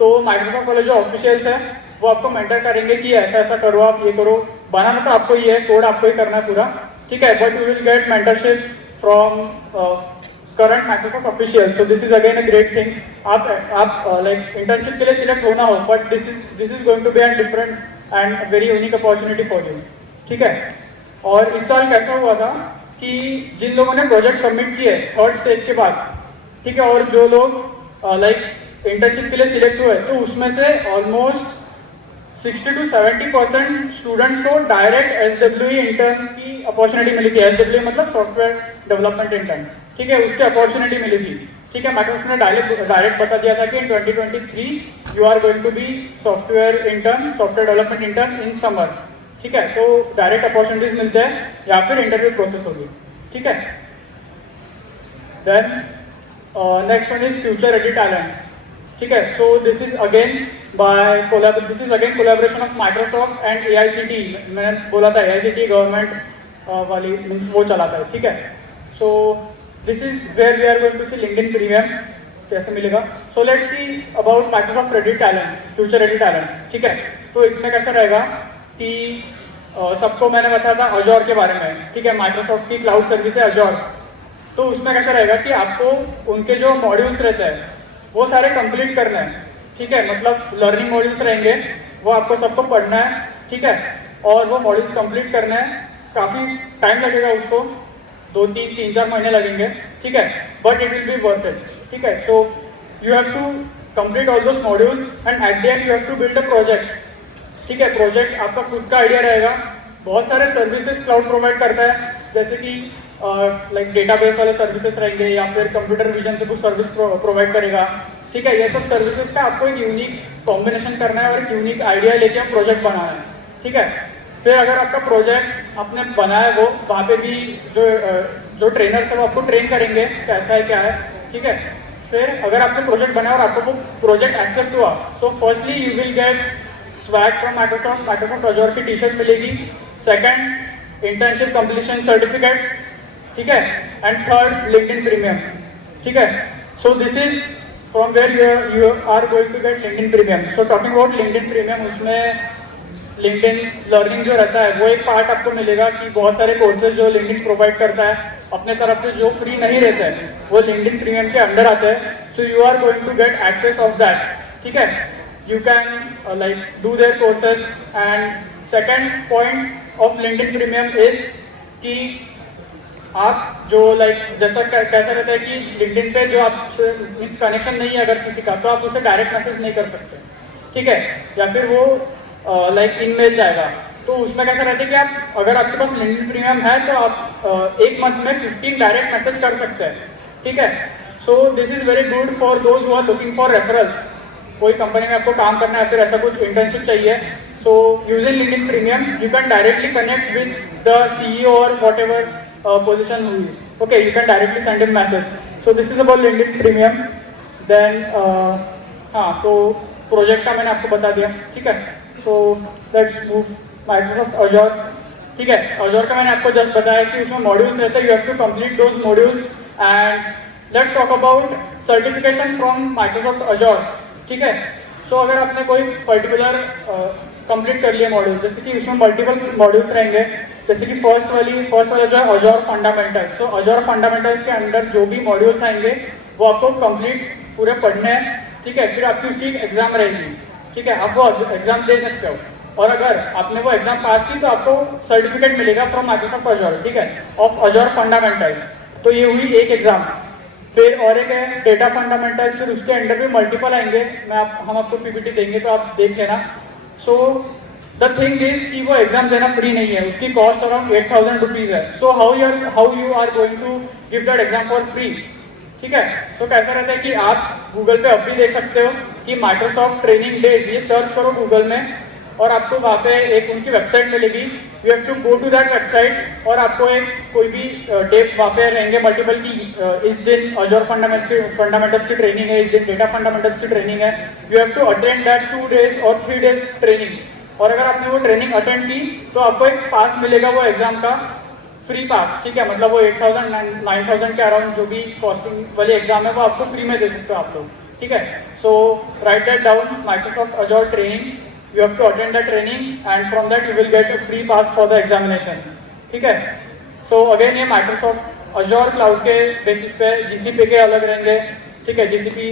तो माइक्रोसॉफ्ट वाले जो ऑफिशियल्स है वो आपको मेंटर करेंगे कि ऐसा ऐसा करो, आप ये करो, बनाना तो आपको ही है, कोड आपको ही करना है पूरा, ठीक है। But you will get mentorship from current Microsoft officials, so this is again a great thing. आप लाइक इंटर्नशिप के लिए सिलेक्ट होना हो, but this is going to be an different and very unique opportunity for you, ठीक है। और इस साल कैसा हुआ था कि जिन लोगों ने प्रोजेक्ट सबमिट किए थर्ड स्टेज के बाद, ठीक है, और जो लोग लाइक इंटर्नशिप के लिए सिलेक्ट हुए, तो उसमें से ऑलमोस्ट 60 to 70% स्टूडेंट्स को डायरेक्ट SWE इंटर्न की अपॉर्चुनिटी मिली थी। SWE मतलब सॉफ्टवेयर डेवलपमेंट इंटर्न, ठीक है, उसकी अपॉर्चुनिटी मिली थी, ठीक है। माइक्रोसॉफ्ट ने डायरेक्ट बता दिया था कि in 2023 you are going to be software development intern in summer, ठीक है। तो डायरेक्ट अपॉर्चुनिटीज मिलते हैं या फिर इंटरव्यू प्रोसेस होगी, ठीक है। Then next one is future ready talent, ठीक है। So this is again collaboration of Microsoft and AICTE। मैंने बोला था AICTE गवर्नमेंट वाली मीन्स वो चलाता है, ठीक है। So this is where we are going to see LinkedIn premium कैसे मिलेगा। So let's see about Microsoft ready talent, future ready talent, ठीक है। तो इसमें कैसा रहेगा कि सबको मैंने बताया था अजोर के बारे में, ठीक है, माइक्रोसॉफ्ट की क्लाउड सर्विस है अजोर। तो उसमें कैसा रहेगा कि आपको उनके जो मॉड्यूल्स रहते हैं वो सारे कंप्लीट करना है, ठीक है। मतलब लर्निंग मॉड्यूल्स रहेंगे वो आपको सबको पढ़ना है, ठीक है, और वो मॉड्यूल्स कंप्लीट करना है। काफ़ी टाइम लगेगा उसको, 3-4 महीने लगेंगे, ठीक है, but it will be worth it, ठीक है। So you have to complete all those modules and at the end you have to build a project, ठीक है। प्रोजेक्ट आपका खुद का आइडिया रहेगा। बहुत सारे सर्विसेज क्लाउड प्रोवाइड करता है, जैसे कि लाइक डेटाबेस वाले सर्विसेज रहेंगे या फिर कंप्यूटर विजन पे कुछ सर्विस प्रोवाइड करेगा, ठीक है। ये सब सर्विसेज का आपको एक यूनिक कॉम्बिनेशन करना है और एक यूनिक आइडिया लेके आप प्रोजेक्ट बनाना है, ठीक है। फिर अगर आपका प्रोजेक्ट आपने बनाया वो वहाँ पे भी जो ट्रेनर्स है वो आपको ट्रेन करेंगे कैसा है क्या है, ठीक है। फिर अगर आपने प्रोजेक्ट बनाया और आपको वो प्रोजेक्ट एक्सेप्ट हुआ, so firstly you will get swag from Microsoft Azure की टी-शर्ट मिलेगी। सेकंड इंटर्नशिप कंप्लीशन सर्टिफिकेट, ठीक है, एंड थर्ड लिंक्डइन प्रीमियम, ठीक है। So this is from where you are going to get LinkedIn premium. So talking about LinkedIn premium, उसमें LinkedIn learning जो रहता है वो एक पार्ट आपको मिलेगा कि बहुत सारे कोर्सेज जो लिंक्डइन प्रोवाइड करता है अपने तरफ से जो फ्री नहीं रहते हैं वो लिंक्डइन प्रीमियम के अंडर आते हैं। So you are going to get access of that, ठीक है। You can like do their courses. And second point of LinkedIn premium is कि आप जो लाइक जैसा कैसा रहता है कि लिंक्डइन पे जो आपसे मीन्स कनेक्शन नहीं है अगर किसी का, तो आप उसे डायरेक्ट मैसेज नहीं कर सकते, ठीक है, या फिर वो लाइक ईमेल जाएगा। तो उसमें कैसा रहता है कि आप अगर आपके पास लिंक्डइन प्रीमियम है तो आप एक मंथ में 15 डायरेक्ट मैसेज कर सकते हैं, ठीक है। So this is very good for those who are looking for referrals. कोई कंपनी में आपको काम करना है फिर ऐसा कुछ इंटर्नशिप चाहिए, so using LinkedIn premium you can directly connect with the CEO और what ever position who is, okay, you can directly send him message. So this is about LinkedIn Premium. Then हाँ, तो project का मैंने आपको बता दिया, ठीक है। So let's move Microsoft Azure, ठीक है। Azure का मैंने आपको जस्ट बताया कि उसमें मॉड्यूल्स रहते हैं, you have to complete those modules. And let's talk about certification from Microsoft Azure, ठीक है। So अगर आपने कोई पर्टिकुलर कंप्लीट कर लिया मॉड्यूल, जैसे कि उसमें मल्टीपल मॉड्यूल्स रहेंगे, जैसे कि फर्स्ट वाला जो है अजोर फंडामेंटल्स। सो अजोर फंडामेंटल्स के अंदर जो भी मॉड्यूल्स आएंगे वो आपको कंप्लीट पूरे पढ़ने हैं, ठीक है। फिर आपकी उसकी एक एग्जाम रहेगी, ठीक है, आप वो एग्जाम दे सकते हो। और अगर आपने वो एग्जाम पास की तो आपको सर्टिफिकेट मिलेगा फ्रॉम माइक्रोसॉफ्ट अजोर, ठीक है, ऑफ अजोर फंडामेंटल्स। तो ये हुई एक एग्जाम। फिर और एक है डेटा फंडामेंटल्स, फिर उसके अंडर भी मल्टीपल आएंगे, हम आपको पीपीटी देंगे तो आप देख लेना। सो द थिंग इज कि वो एग्जाम देना फ्री नहीं है, उसकी कॉस्ट अराउंड 8,000 रुपीज़ है। So how you are going to give that exam for free, ठीक है। तो कैसा रहता है कि आप गूगल पे अब भी देख सकते हो कि माइक्रोसॉफ्ट ट्रेनिंग डेज, ये सर्च करो गूगल में और आपको वहाँ पे एक उनकी वेबसाइट मिलेगी। You have to go to that website और आपको एक कोई भी डेट वहाँ पे रहेंगे मल्टीपल की इस दिन अजोर फंडामेंटल्स की ट्रेनिंग है, इस दिन डेटा फंडामेंटल्स की ट्रेनिंग है। You have to attend that 2 days और 3 days ट्रेनिंग। और अगर आपने वो ट्रेनिंग अटेंड की तो आपको एक पास मिलेगा वो एग्जाम का, फ्री पास, ठीक है। मतलब वो 8,000 9,000 के अराउंड जो भी कॉस्टिंग वाली एग्जाम है वो आपको फ्री में दे सकते हो आप लोग, ठीक है। So write that down, Microsoft Azure training, you have to attend the training and from that you will get a free pass for the examination, ठीक है। so again ये Microsoft Azure Cloud के बेसिस पे GCP के अलग रहेंगे, ठीक है। GCP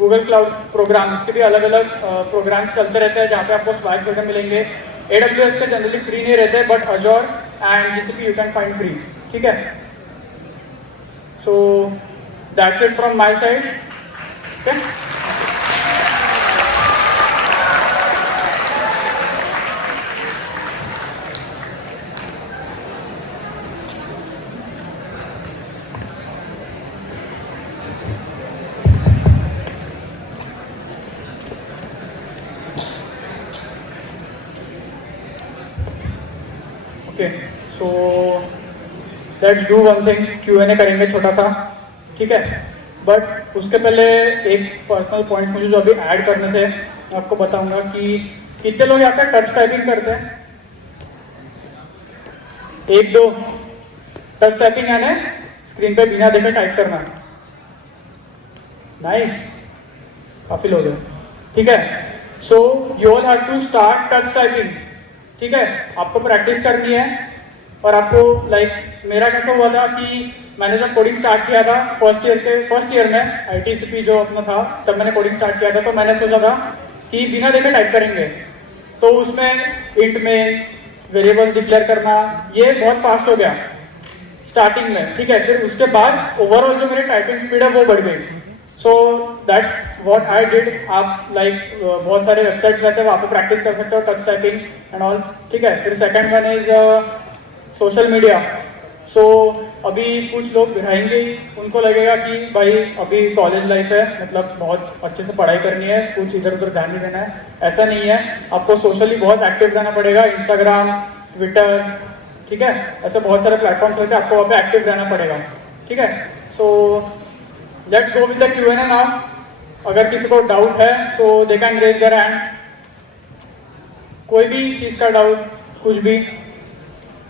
Google Cloud प्रोग्राम, इसके भी अलग अलग प्रोग्राम्स चलते रहते हैं जहाँ पे आपको स्वाइप करके मिलेंगे। AWS के जनरली फ्री नहीं रहते but Azure and GCP you can find free, ठीक है। so that's it from my side, okay? Okay, so let's do one thing, Q&A करेंगे छोटा सा, ठीक है। बट उसके पहले एक पर्सनल पॉइंट मुझे जो अभी ऐड करने थे मैं आपको बताऊंगा कि कितने लोग यहाँ पे टच टाइपिंग करते हैं। 1-2 टच टाइपिंग यानी स्क्रीन पे बिना देखे टाइप करना। नाइस, काफी लोग हैं, ठीक है। So you all have to start touch typing, ठीक है। आपको प्रैक्टिस करनी है और आपको लाइक मेरा कैसा हुआ था कि मैंने जब कोडिंग स्टार्ट किया था फर्स्ट ईयर में ITCP जो अपना था तब मैंने कोडिंग स्टार्ट किया था, तो मैंने सोचा था कि बिना देखे टाइप करेंगे। तो उसमें इंट में वेरिएबल्स डिक्लेयर करना ये बहुत फास्ट हो गया स्टार्टिंग में, ठीक है। फिर उसके बाद ओवरऑल जो मेरी टाइपिंग स्पीड है वो बढ़ गई। So that's what I did. आप लाइक बहुत सारे वेबसाइट्स रहते हैं वहाँ पे प्रैक्टिस कर सकते हो टच टाइपिंग एंड ऑल, ठीक है। फिर second one is social media. So अभी कुछ लोग रहेंगे, उनको लगेगा कि भाई अभी कॉलेज लाइफ है, मतलब बहुत अच्छे से पढ़ाई करनी है, कुछ इधर उधर ध्यान नहीं देना है। ऐसा नहीं है, आपको सोशली बहुत एक्टिव रहना पड़ेगा, इंस्टाग्राम, ट्विटर, ठीक है, ऐसे बहुत सारे प्लेटफॉर्म्स रहते हैं, आपको वहाँ पे एक्टिव रहना पड़ेगा, ठीक है। So let's go with the Q&A now. अगर किसी को डाउट है so they can raise their hand. कोई भी चीज़ का डाउट, कुछ भी,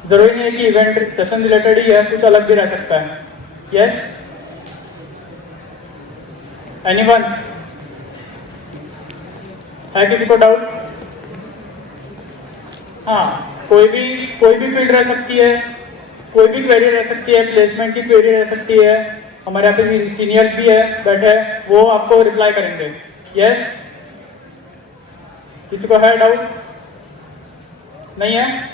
जरूरी नहीं है कि इवेंट सेशन रिलेटेड ही है, कुछ अलग भी रह सकता है। यस, एनीवन है किसी को डाउट? हाँ, कोई भी फील्ड रह सकती है, कोई भी क्वेरी रह सकती है, प्लेसमेंट की क्वेरी रह सकती है। हमारे यहाँ पे सीनियर्स भी है बैठे, वो आपको रिप्लाई करेंगे। यस, किसी को है डाउट? नहीं है?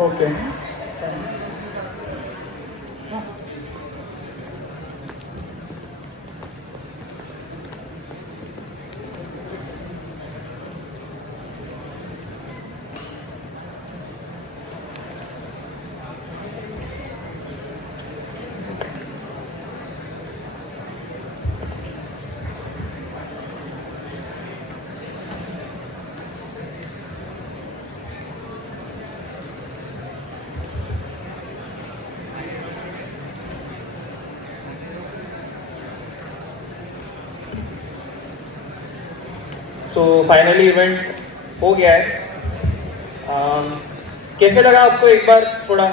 ओके, सो फाइनली इवेंट हो गया है। कैसे लगा आपको? एक बार थोड़ा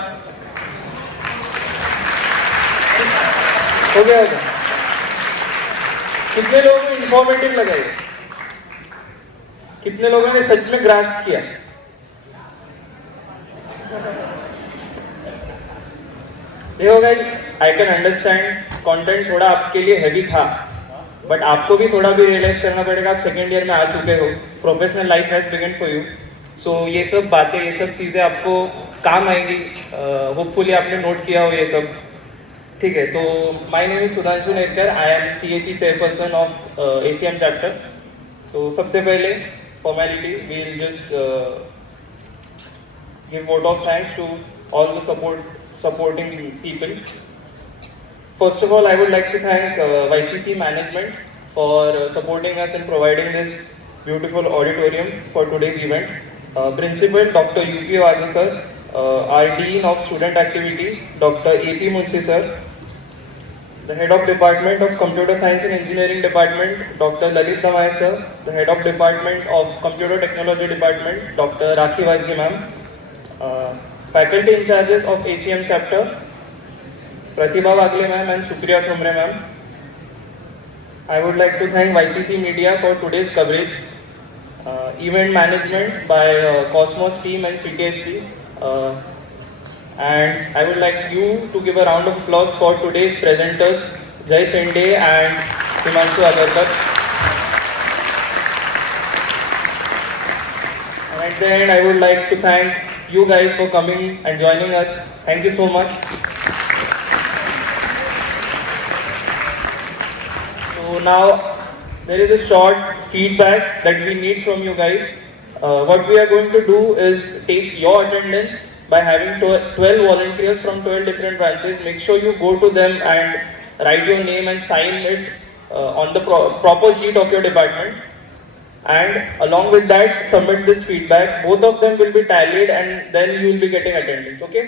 हो गया होगा। कितने लोगों को इंफॉर्मेटिव लगा ये? कितने लोगों ने सच में ग्रास्प किया? देखो guys, I can understand content थोड़ा आपके लिए हैवी था, बट आपको भी थोड़ा भी रियलाइज करना पड़ेगा, आप सेकेंड ईयर में आ चुके हो, professional life has begun for you. So ये सब बातें, ये सब चीज़ें आपको काम आएंगी. होपफुली आपने नोट किया हो ये सब. ठीक है, तो my name is Sudhanshu Nerkar, I am CAC chairperson of ACM chapter. तो सबसे पहले formality, we will just give vote of thanks to all the supporting people. First of all, I would like to thank YCC management for supporting us and providing this beautiful auditorium for today's event. Principal Dr. UP Wagner sir, our Dean of Student Activity Dr. AP Munshi sir, the Head of Department of Computer Science and Engineering Department Dr. Lalit Damai sir, the Head of Department of Computer Technology Department Dr. Rakhi Vajgi ma'am, faculty in charges of ACM chapter Pratibha Wagle ma'am and Supriya Thumre ma'am. I would like to thank YCC Media for today's coverage. Event management by Cosmos team and CTSC. And I would like you to give a round of applause for today's presenters, Jai Sende and Himanshu Agarkar. And at the end, I would like to thank you guys for coming and joining us. Thank you so much. So now there is a short feedback that we need from you guys. What we are going to do is take your attendance by having 12 volunteers from 12 different branches. Make sure you go to them and write your name and sign it on the proper sheet of your department. And along with that, submit this feedback. Both of them will be tallied and then you will be getting attendance. Okay?